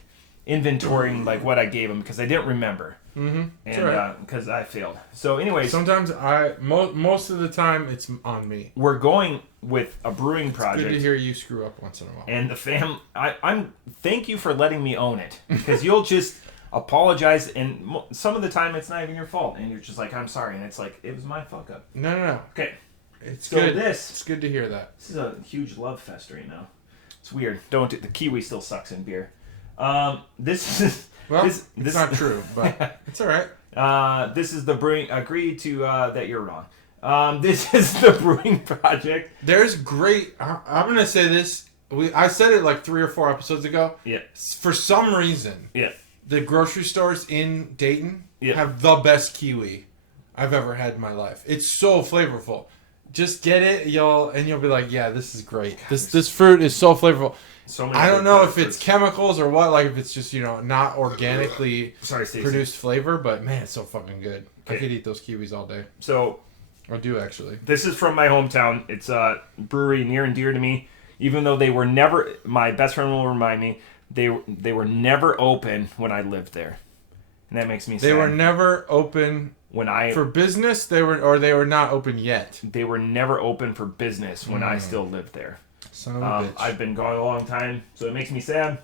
inventorying like what I gave them because I didn't remember. Mm-hmm. And because I failed. So anyways, sometimes most of the time it's on me. We're going with a brewing project. It's good to hear you screw up once in a while. And the I'm thank you for letting me own it, because you'll just apologize, and some of the time it's not even your fault, and you're just like, I'm sorry, and it's like, it was my fuck up. No. Okay. It's so good. It's good to hear that. This is a huge love fest right now. It's weird. The Kiwi still sucks in beer. This is it's not true, but it's all right. This is the brewing. Agree to that you're wrong. This is the brewing project. There's great. I'm gonna say this. I said it like 3 or 4 episodes ago. Yeah. For some reason. Yeah. The grocery stores in Dayton yeah. have the best kiwi I've ever had in my life. It's so flavorful. Just get it, you'll be like, yeah, this is great. This fruit is so flavorful. I don't know if it's chemicals or what, like if it's just, not organically produced flavor, but man, it's so fucking good. Okay. I could eat those kiwis all day. So I do actually. This is from my hometown. It's a brewery near and dear to me, even though they were never, my best friend will remind me, they were never open when I lived there. And that makes me sad. They were never open for business. They were not open yet. They were never open for business when I still lived there. Son of a bitch. I've been gone a long time, so it makes me sad.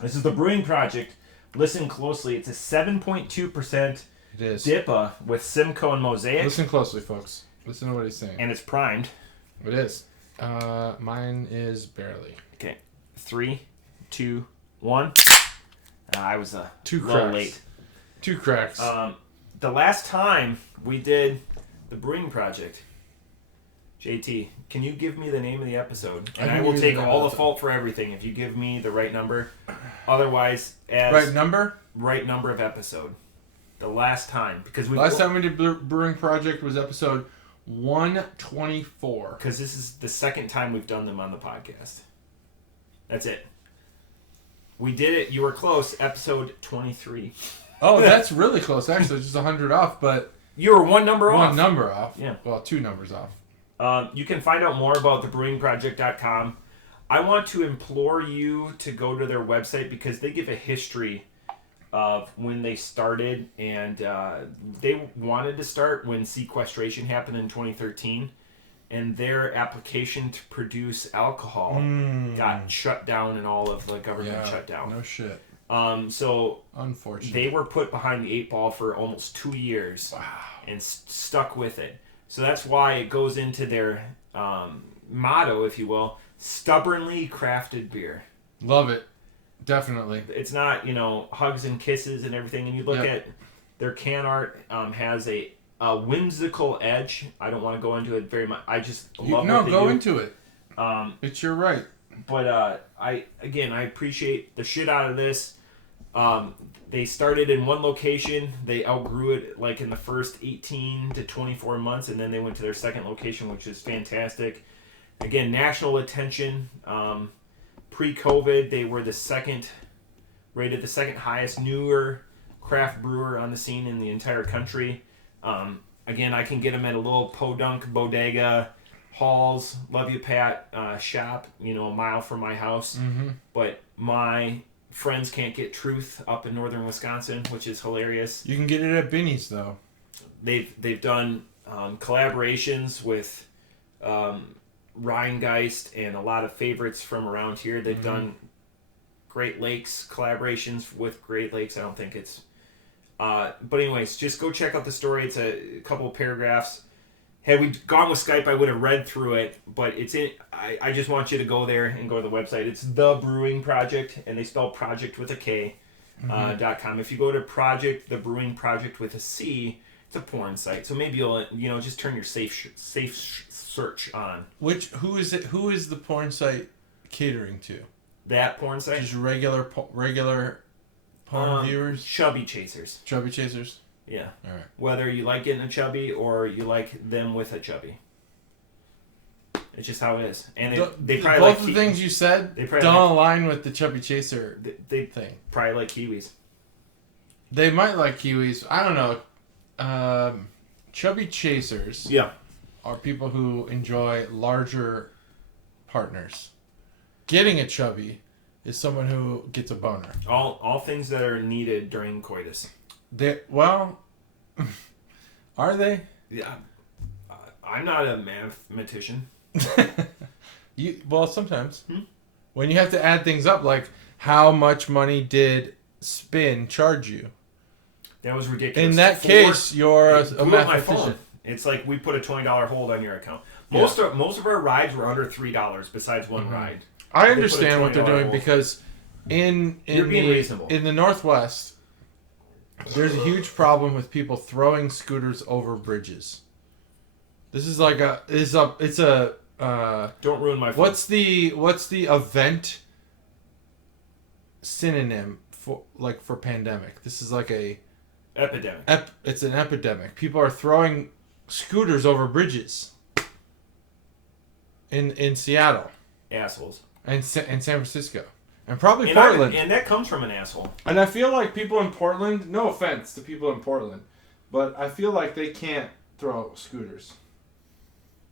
This is the Brewing Project. Listen closely. It's a 7.2% DIPA with Simcoe and Mosaic. Listen closely, folks. Listen to what he's saying. And it's primed. It is. Mine is barely. Okay. 3, 2, 1. I was a little cracks. Late. 2 cracks. The last time we did the Brewing Project, JT, can you give me the name of the episode? And I will take all the fault for everything if you give me the right number. Otherwise, right number? Right number of episode. The last time. Last time we did Brewing Project was episode 124. Because this is the second time we've done them on the podcast. That's it. We did it. You were close. Episode 23. Oh, that's really close. Actually, just 100 off, but... You were one number off. One number off. Yeah. Well, 2 numbers off. You can find out more about thebrewingproject.com. I want to implore you to go to their website because they give a history of when they started, and they wanted to start when sequestration happened in 2013, and their application to produce alcohol got shut down, and all of the government shut down. No shit. So unfortunate. They were put behind the 8 ball for almost 2 years. Wow. And stuck with it. So that's why it goes into their motto, if you will, stubbornly crafted beer. Love it. Definitely. It's not, hugs and kisses and everything. And you look at their can art, has a whimsical edge. I don't want to go into it very much. I just love what they do. No, go into it. It's your right. But I appreciate the shit out of this. They started in one location. They outgrew it like in the first 18 to 24 months, and then they went to their second location, which is fantastic. Again, national attention. Pre-COVID, they were rated the second highest newer craft brewer on the scene in the entire country. Again, I can get them at a little podunk bodega, Halls, Love You Pat shop, a mile from my house. Mm-hmm. But my friends can't get Truth up in northern Wisconsin, which is hilarious. You can get it at Binny's though. They've done collaborations with Rheingeist and a lot of favorites from around here. They've done Great Lakes collaborations with Great Lakes. I don't think it's but anyways, just go check out the story. It's a couple of paragraphs. Had we gone with Skype, I would have read through it, but it's in. I just want you to go there and go to the website. It's The Brewing Project, and they spell project with a K, .com. If you go to Projekt, The Brewing Project with a C, it's a porn site. So maybe you'll, just turn your safe search on. Who is it? Who is the porn site catering to? That porn site? Just regular porn viewers? Chubby chasers. Chubby chasers? Yeah. All right. Whether you like getting a chubby or you like them with a chubby. It's just how it is. And they probably both the things you said don't align with the chubby chaser thing. Probably like kiwis. They might like kiwis. I don't know. Chubby chasers are people who enjoy larger partners. Getting a chubby is someone who gets a boner. All things that are needed during coitus. Are they? Yeah. I'm not a mathematician. Sometimes. When you have to add things up, like how much money did Spin charge you? That was ridiculous. In that case, you're a mathematician. It's like we put a $20 hold on your account. Most of our rides were under $3 besides one ride. I understand what they're doing hold. Because in the Northwest, there's a huge problem with people throwing scooters over bridges. This is like don't ruin my phone. What's the event synonym for pandemic? This is like a epidemic. It's an epidemic. People are throwing scooters over bridges in Seattle. Assholes. And San Francisco. And probably Portland. And that comes from an asshole. And I feel like people in Portland, no offense to people in Portland, but I feel like they can't throw scooters.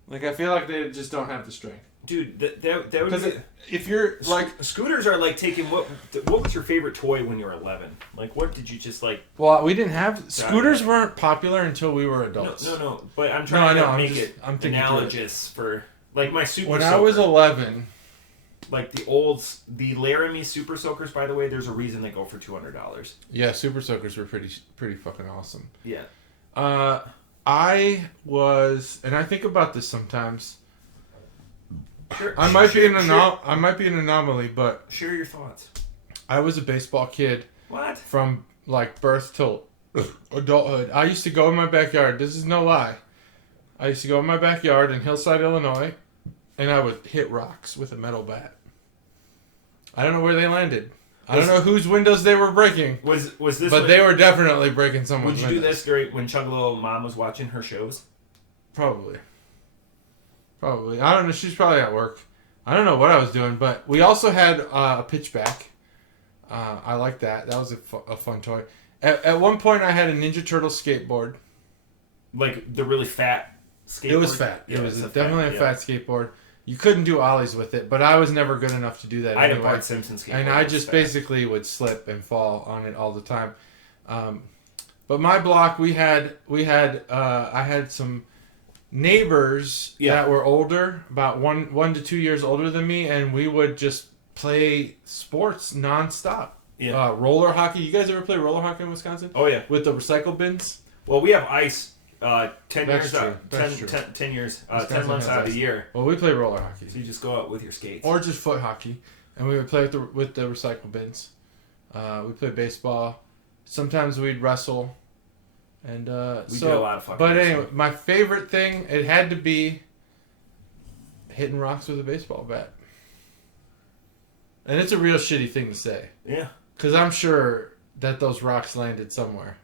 Like, I feel like they just don't have the strength. Dude, that would be... If you're, like... Scooters are like taking... What was your favorite toy when you were 11? Like, what did you just, like... Well, we didn't have... Scooters weren't popular until we were adults. No. But I'm trying to make it analogous for... Like, my Super When Soaker. I was 11... Like, the Laramie Super Soakers, by the way, there's a reason they go for $200. Yeah, Super Soakers were pretty fucking awesome. Yeah. I was... And I think about this sometimes... I might be an anomaly, but share your thoughts. I was a baseball kid. What? From like birth till adulthood. I used to go in my backyard. This is no lie. I used to go in my backyard in Hillside, Illinois, and I would hit rocks with a metal bat. I don't know where they landed. I don't know whose windows they were breaking. Was this? But they were definitely breaking someone's windows. Would you do this during when Chuggalo mom was watching her shows? Probably. I don't know. She's probably at work. I don't know what I was doing, but we also had a pitchback. I like that. That was a fun toy. At one point, I had a Ninja Turtle skateboard. Like the really fat skateboard? It was fat. Yeah, it was definitely a fat skateboard. You couldn't do ollies with it, but I was never good enough to do that. I had a Bart Simpson skateboard. And I just basically would slip and fall on it all the time. But my block, I had some neighbors that were older, about 1 to 2 years older than me, and we would just play sports nonstop. Yeah. Roller hockey. You guys ever play roller hockey in Wisconsin? Oh yeah. With the recycle bins? Well, we have ice 10 years out 10 months out of the year. Well, we play roller hockey. So you just go out with your skates. Or just foot hockey. And we would play with the recycle bins. We played baseball. Sometimes we'd wrestle. And we did a lot of fucking But anyway, my favorite thing, it had to be hitting rocks with a baseball bat. And it's a real shitty thing to say. Yeah. Because I'm sure that those rocks landed somewhere.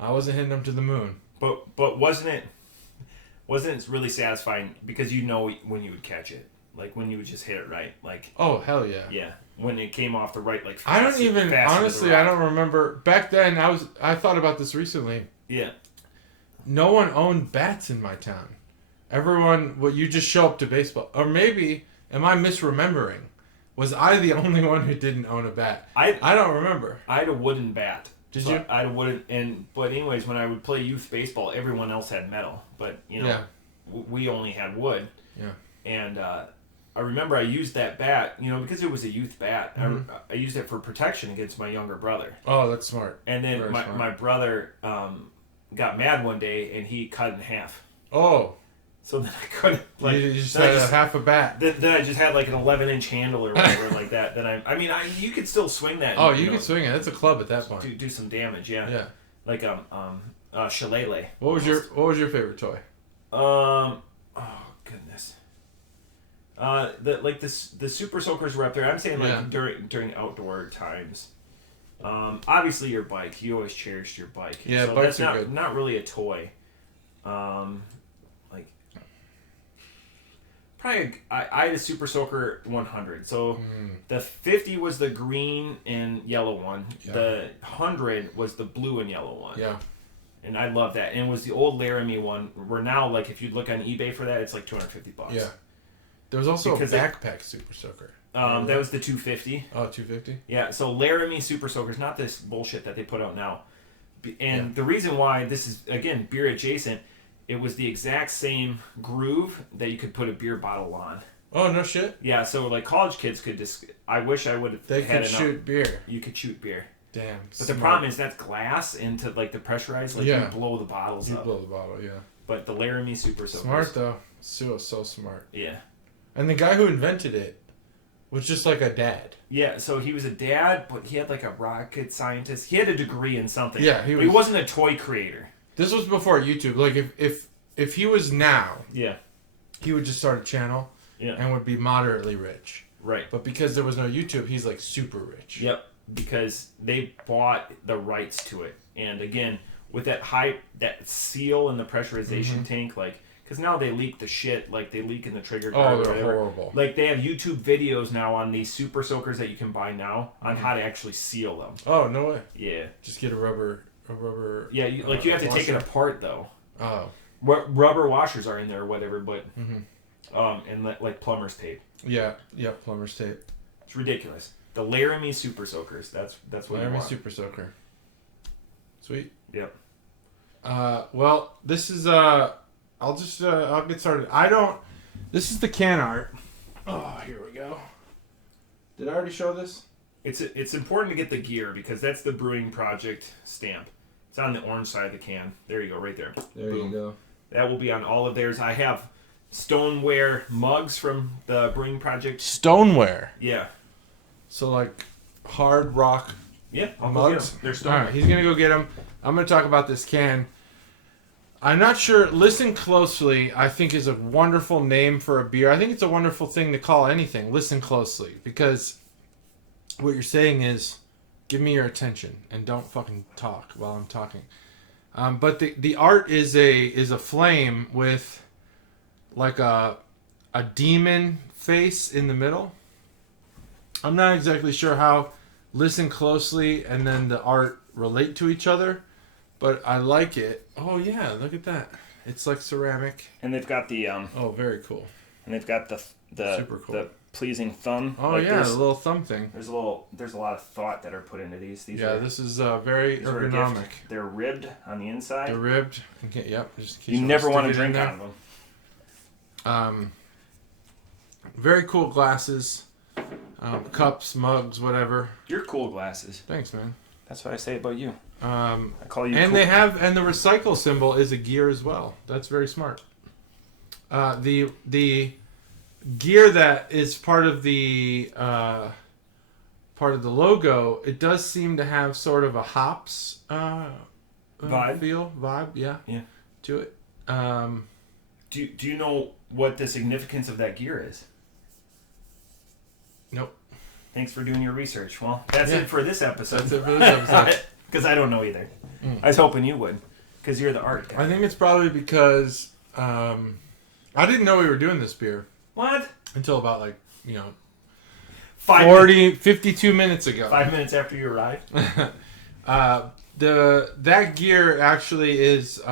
I wasn't hitting them to the moon. But wasn't it really satisfying because you know when you would catch it, like when you would just hit it right, like oh hell yeah, yeah, when it came off the right like fast, I don't even honestly I don't remember back then. I thought about this recently. Yeah, no one owned bats in my town. Everyone, you just show up to baseball, or maybe am I misremembering? Was I the only one who didn't own a bat? I don't remember. I had a wooden bat. Did you? I had a wooden but anyways, when I would play youth baseball, everyone else had metal, but we only had wood. Yeah. And I remember I used that bat, because it was a youth bat. Mm-hmm. I used it for protection against my younger brother. Oh, that's smart. And then my brother got mad one day and he cut it in half. Oh. So then I couldn't you just had half a bat. Then I just had like an 11-inch handle or whatever like that. Then you could still swing that. Oh, you could swing it. It's a club at that point. Do some damage, yeah. Yeah. Like shillelagh. What was your favorite toy? Oh goodness. The Super Soakers were up there. I'm saying during outdoor times. Obviously your bike. You always cherished your bike. Yeah, so bikes that's are good. Not really a toy. I had a Super Soaker 100. So the 50 was the green and yellow one. Yeah. The 100 was the blue and yellow one. Yeah. And I love that. And it was the old Laramie one. Where now, like, if you look on eBay for that, it's like $250. Yeah. There was also a backpack Super Soaker. That was the 250. Oh, 250? Yeah, so Laramie Super Soakers, not this bullshit that they put out now. And the reason why this is, again, beer adjacent, it was the exact same groove that you could put a beer bottle on. Oh, no shit? Yeah, so like college kids could just... I wish I would have They could shoot beer. You could shoot beer. Damn. But the problem is that's glass into like the pressurized, like you blow the bottles up. You blow the bottle, yeah. But the Laramie Super Soakers. Smart though. Sue was so smart. Yeah. And the guy who invented it was just like a dad. Yeah, so he was a dad, but he had like a rocket scientist. He had a degree in something. Yeah, he wasn't a toy creator. This was before YouTube. Like if he was now, yeah, he would just start a channel and would be moderately rich. Right. But because there was no YouTube, he's like super rich. Yep. Because they bought the rights to it. And again, with that seal in the pressurization tank, like, because now they leak the shit, like they leak in the trigger guard. Oh, they're horrible. Like they have YouTube videos now on these Super Soakers that you can buy now on how to actually seal them. Oh, no way. Yeah. Just get a rubber. Yeah, you have to take it apart though. Oh. Rubber washers are in there or whatever, but and like plumber's tape. Yeah, plumber's tape. It's ridiculous. The Laramie Super Soakers. That's what Laramie you want. Super Soaker. Sweet. Yep. Well, this is I'll get started. This is the can art. Oh, here we go. Did I already show this? It's important to get the gear because that's the Brewing Projekt stamp. It's on the orange side of the can. There you go, right there. There Boom. You go. That will be on all of theirs. I have stoneware mugs from the Brewing Projekt. Stoneware? Yeah. So like hard rock mugs? They're stoneware. Alright, he's going to go get them. I'm going to talk about this can. I'm not sure. Listen Closely, I think, is a wonderful name for a beer. I think it's a wonderful thing to call anything. Listen closely. Because what you're saying is, give me your attention and don't fucking talk while I'm talking. But the art is a flame with like a demon face in the middle. I'm not exactly sure how Listen Closely and then the art relate to each other, but I like it. Oh yeah, look at that. It's like ceramic. And they've got the oh, very cool. And they've got the super cool. the pleasing thumb. Oh, like yeah, the little thumb thing. There's a lot of thought that are put into these. This is very ergonomic. They're ribbed on the inside. They're ribbed. Okay, yep. Just you never want to drink out of them. Very cool glasses, cups, mugs, whatever. You're cool glasses. Thanks, man. That's what I say about you. I call you. And cool. and the recycle symbol is a gear as well. That's very smart. The gear that is part of the logo, it does seem to have sort of a hops vibe, yeah, to it. Do you know what the significance of that gear is? Nope. Thanks for doing your research. Well, that's it for this episode. That's it for this episode. Because I don't know either. I was hoping you would, because you're the art guy. I think it's probably because I didn't know we were doing this beer. What? Until about 52 minutes ago. 5 minutes after you arrived. That gear actually is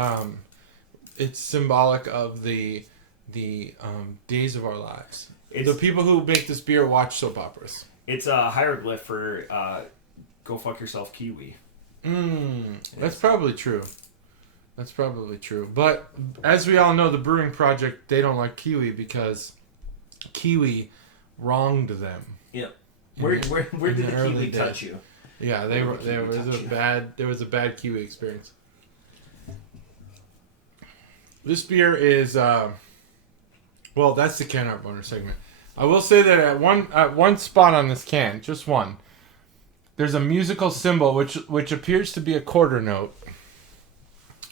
it's symbolic of the days of our lives. The people who make this beer watch soap operas. It's a hieroglyph for go fuck yourself, Kiwi. That's probably true. That's probably true. But as we all know, the Brewing Projekt, they don't like Kiwi because Kiwi wronged them. Yeah. Where did the Kiwi touch you? Yeah, there was a bad Kiwi experience. This beer is that's the can art bonus segment. I will say that at one spot on this can, just one, there's a musical symbol which appears to be a quarter note.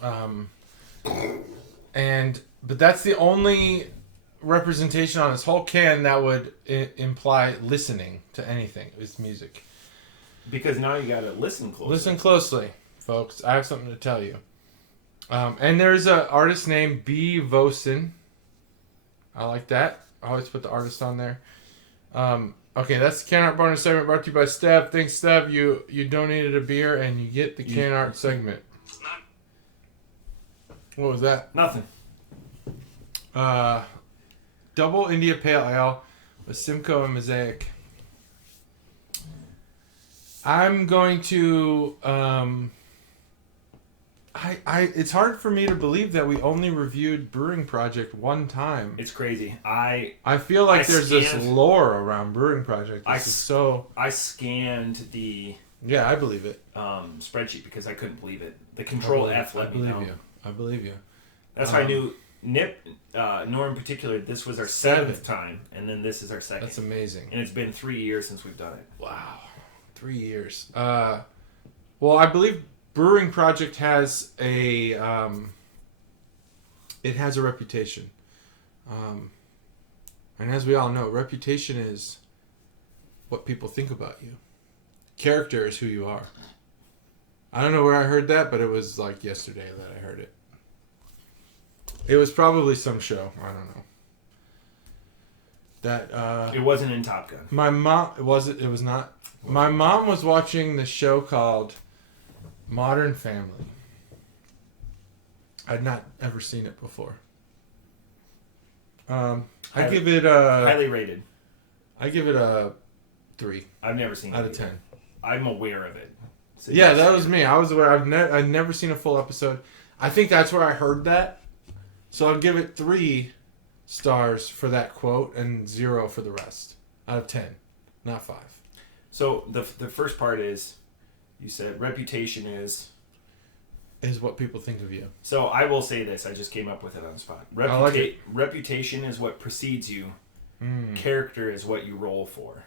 But that's the only representation on this whole can that would imply listening to anything. It's music. Because now you gotta listen closely. Listen closely, folks. I have something to tell you. And there's an artist named B. Vosen. I like that. I always put the artist on there. Okay, that's the can art bonus segment brought to you by Steph. Thanks, Steph. You donated a beer and you get the can art segment. What was that? Nothing. Double India Pale Ale with Simcoe and Mosaic I'm going to. It's hard for me to believe that we only reviewed Brewing Projekt one time. It's crazy. I feel like there's this lore around Brewing Projekt. I scanned the. Yeah, I believe it. Spreadsheet because I couldn't believe it. The Control F let me know. I believe you. That's how I knew. Nip, nor in particular, this was our 7th time, and then this is our 2nd. That's amazing. And it's been 3 years since we've done it. Wow, 3 years. Well, I believe Brewing Projekt has a it has a reputation, and as we all know, reputation is what people think about you. Character is who you are. I don't know where I heard that, but it was like yesterday that I heard it. It was probably some show. I don't know. That it wasn't in Top Gun. My mom it was not. My mom was watching the show called Modern Family. I'd not ever seen it before. I give it a highly rated. I give it a 3. I've never seen it out of 10. I'm aware of it. So yeah, that was me. I was aware. I've never seen a full episode. I think that's where I heard that. So I'll give it 3 stars for that quote and 0 for the rest out of 10, not 5. So the first part is, you said reputation is what people think of you. So I will say this. I just came up with it on the spot. Reputation is what precedes you. Character is what you roll for.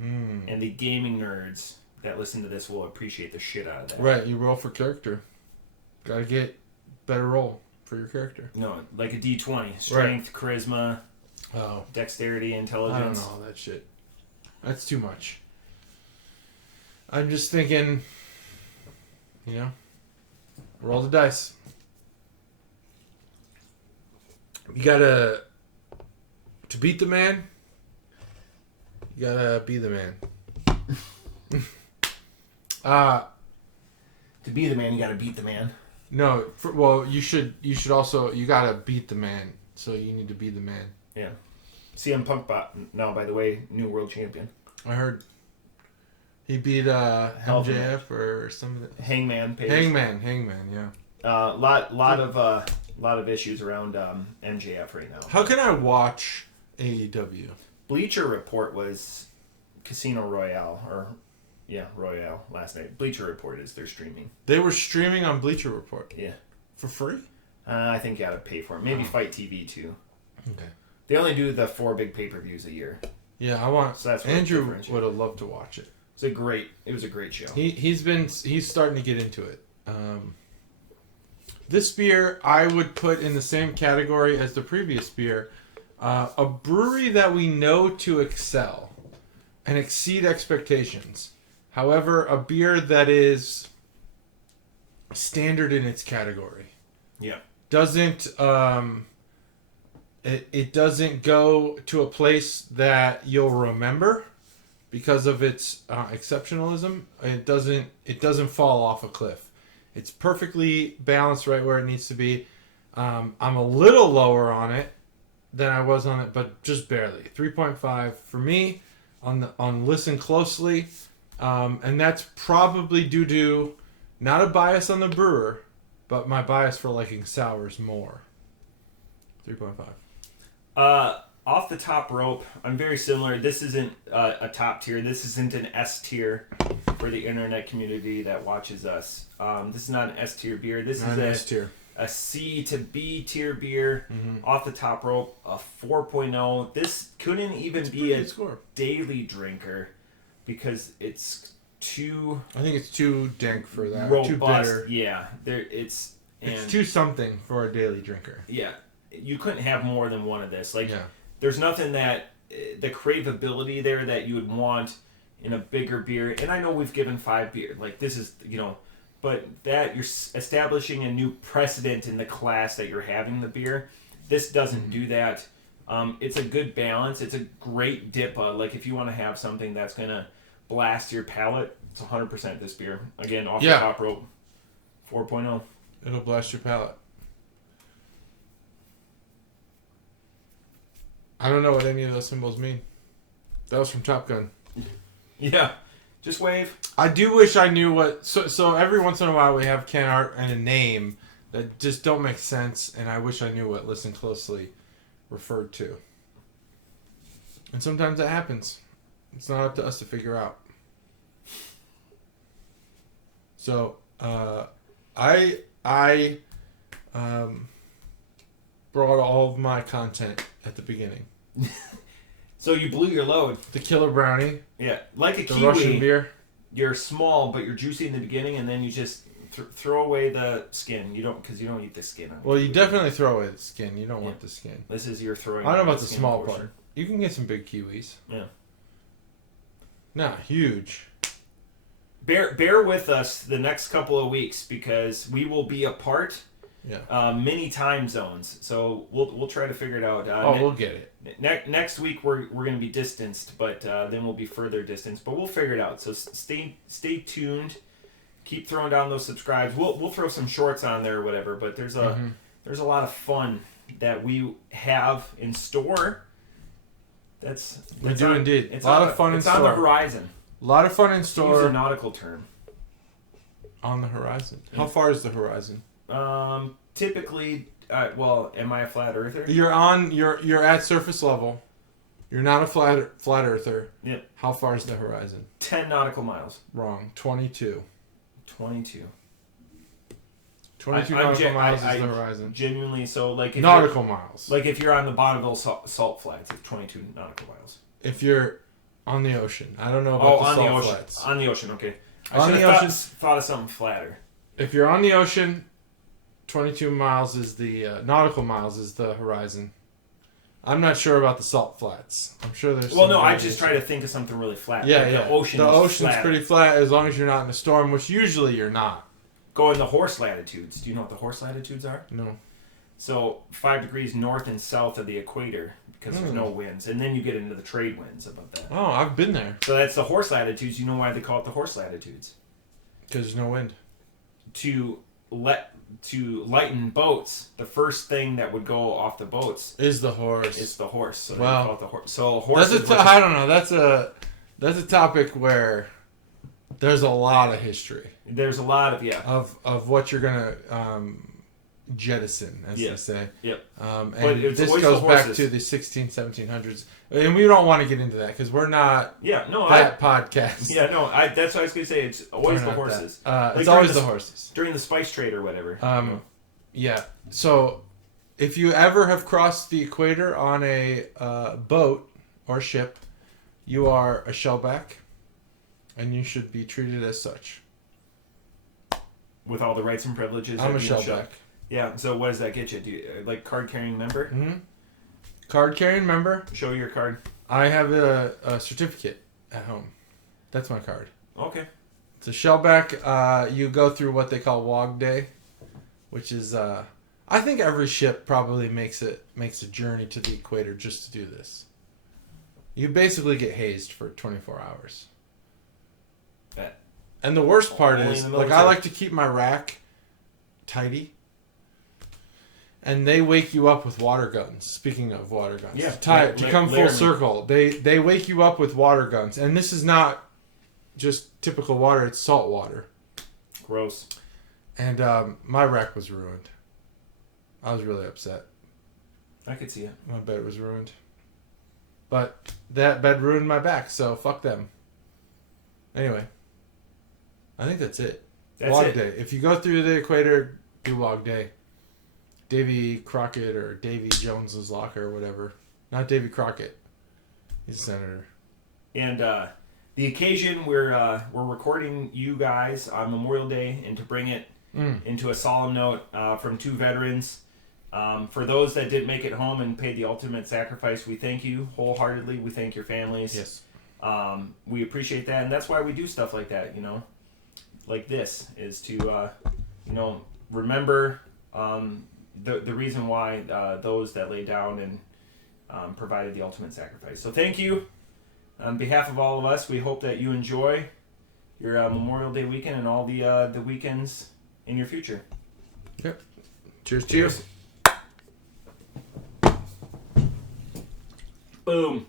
And the gaming nerds that listen to this will appreciate the shit out of that. Right, you roll for character. Gotta get better roll for your character. No, like a D20. Strength, right. Charisma, dexterity, intelligence. I don't know all that shit. That's too much. I'm just thinking, roll the dice. You gotta, to beat the man, you gotta be the man. To be the man, you gotta beat the man. No, you should also, you gotta beat the man, so you need to be the man. Yeah. CM Punk, now, by the way, new world champion. I heard he beat MJF or some of the Hangman Page. Hangman, yeah. Lot of issues around MJF right now. How can I watch AEW? Bleacher Report was Casino Royale, Royale last night. Bleacher Report is their streaming. They were streaming on Bleacher Report? Yeah. For free? I think you gotta pay for it. Maybe Fight TV too. Okay. They only do the 4 big pay-per-views a year. Yeah, I want. So that's Andrew would have loved to watch it. It was a great show. He's starting to get into it. This beer I would put in the same category as the previous beer. A brewery that we know to excel and exceed expectations. However, a beer that is standard in its category. Yeah. Doesn't it doesn't go to a place that you'll remember because of its exceptionalism. It doesn't fall off a cliff. It's perfectly balanced right where it needs to be. I'm a little lower on it than I was on it, but just barely. 3.5 for me on Listen Closely. And that's probably due to not a bias on the brewer, but my bias for liking sours more. 3.5. Off the top rope, I'm very similar. This isn't a top tier. This isn't an S tier for the internet community that watches us. This is not an S tier beer. This is S tier. A C to B tier beer. Mm-hmm. Off the top rope, a 4.0. This couldn't even be a daily drinker because it's too. I think it's too dank for that. Robust. Too bitter. Yeah, it's too something for a daily drinker. Yeah, you couldn't have more than one of this. There's nothing that the craveability there that you would want in a bigger beer. And I know we've given 5 beer. This is, but that you're establishing a new precedent in the class that you're having the beer. This doesn't do that. It's a good balance. It's a great dippa. If you want to have something that's going to blast your palate, it's 100% this beer. Again, off the top rope, 4.0. It'll blast your palate. I don't know what any of those symbols mean. That was from Top Gun. Yeah. Just wave. I do wish I knew what... So every once in a while we have can art and a name that just don't make sense, and I wish I knew what Listen Closely referred to. And sometimes that happens. It's not up to us to figure out. So, I brought all of my content at the beginning. So you blew your load. The Killer Brownie. Yeah, like a the Kiwi. Russian beer. You're small, but you're juicy in the beginning, and then you just throw away the skin. Because you don't eat the skin. Well, you definitely throw away the skin. You don't want the skin. This is your throwing. I don't know about the skin small portion. part. You can get some big kiwis. Yeah. Nah, huge. Bear with us the next couple of weeks because we will be apart. Yeah. Many time zones, so we'll try to figure it out. We'll get it. Next week we're going to be distanced, but then we'll be further distanced. But we'll figure it out. So stay tuned. Keep throwing down those subscribes. We'll throw some shorts on there or whatever. But there's a lot of fun that we have in store. We do indeed. It's a lot of fun in store. It's on the horizon. A lot of fun in store. Use a nautical term. On the horizon. How far is the horizon? Typically, am I a flat earther? You're at surface level. You're not a flat earther. Yep. How far is the horizon? 10 nautical miles. Wrong. 22. 22. 22 nautical miles is the horizon. Genuinely, so like... Nautical miles. Like if you're on the Bonneville salt flats, it's 22 nautical miles. If you're on the ocean. I don't know about the salt flats. On the ocean, okay. On the ocean, thought of something flatter. If you're on the ocean, 22 miles is the... nautical miles is the horizon. I'm not sure about the salt flats. I'm sure there's... Well, no, I just try to think of something really flat. Yeah, like yeah. The ocean's flat. Pretty flat as long as you're not in a storm, which usually you're not. Go in the horse latitudes. Do you know what the horse latitudes are? No. So 5 degrees north and south of the equator because there's no winds. And then you get into the trade winds above that. Oh, I've been there. So that's the horse latitudes. You know why they call it the horse latitudes? Because there's no wind. To lighten boats, the first thing that would go off the boats is the horse. It's the horse. So wow. they call it the horse. So horses. I don't know. That's a topic where there's a lot of history. There's a lot of what you're gonna jettison, as they say. Yep. And this goes back to the 1700s, and we don't want to get into that because we're not podcast. Yeah, no, that's what I was gonna say. It's always the horses. It's always the horses during the spice trade or whatever. Yeah. So, if you ever have crossed the equator on a boat or ship, you are a shellback, and you should be treated as such. With all the rights and privileges. I'm a shellback. Yeah, so what does that get you? Do you like card-carrying member? Mm-hmm. Card-carrying member. Show your card. I have a certificate at home. That's my card. Okay. It's a shellback. You go through what they call WOG Day, which is I think every ship probably makes a journey to the equator just to do this. You basically get hazed for 24 hours. And the worst part is, like, I like to keep my rack tidy. And they wake you up with water guns. Speaking of water guns. Yeah. To come full circle. They wake you up with water guns. And this is not just typical water. It's salt water. Gross. And my rack was ruined. I was really upset. I could see it. My bed was ruined. But that bed ruined my back, so fuck them. Anyway. I think that's it. WOG Day. If you go through the equator, do WOG Day. Davy Crockett or Davy Jones's locker or whatever. Not Davy Crockett. He's a senator. And the occasion we're recording you guys on Memorial Day, and to bring it into a solemn note from two veterans. For those that didn't make it home and paid the ultimate sacrifice, we thank you wholeheartedly. We thank your families. Yes. We appreciate that, and that's why we do stuff like that. Like this is to remember the reason why those that laid down and provided the ultimate sacrifice. So thank you on behalf of all of us. We hope that you enjoy your Memorial Day weekend and all the weekends in your future. Yep. Cheers. Boom.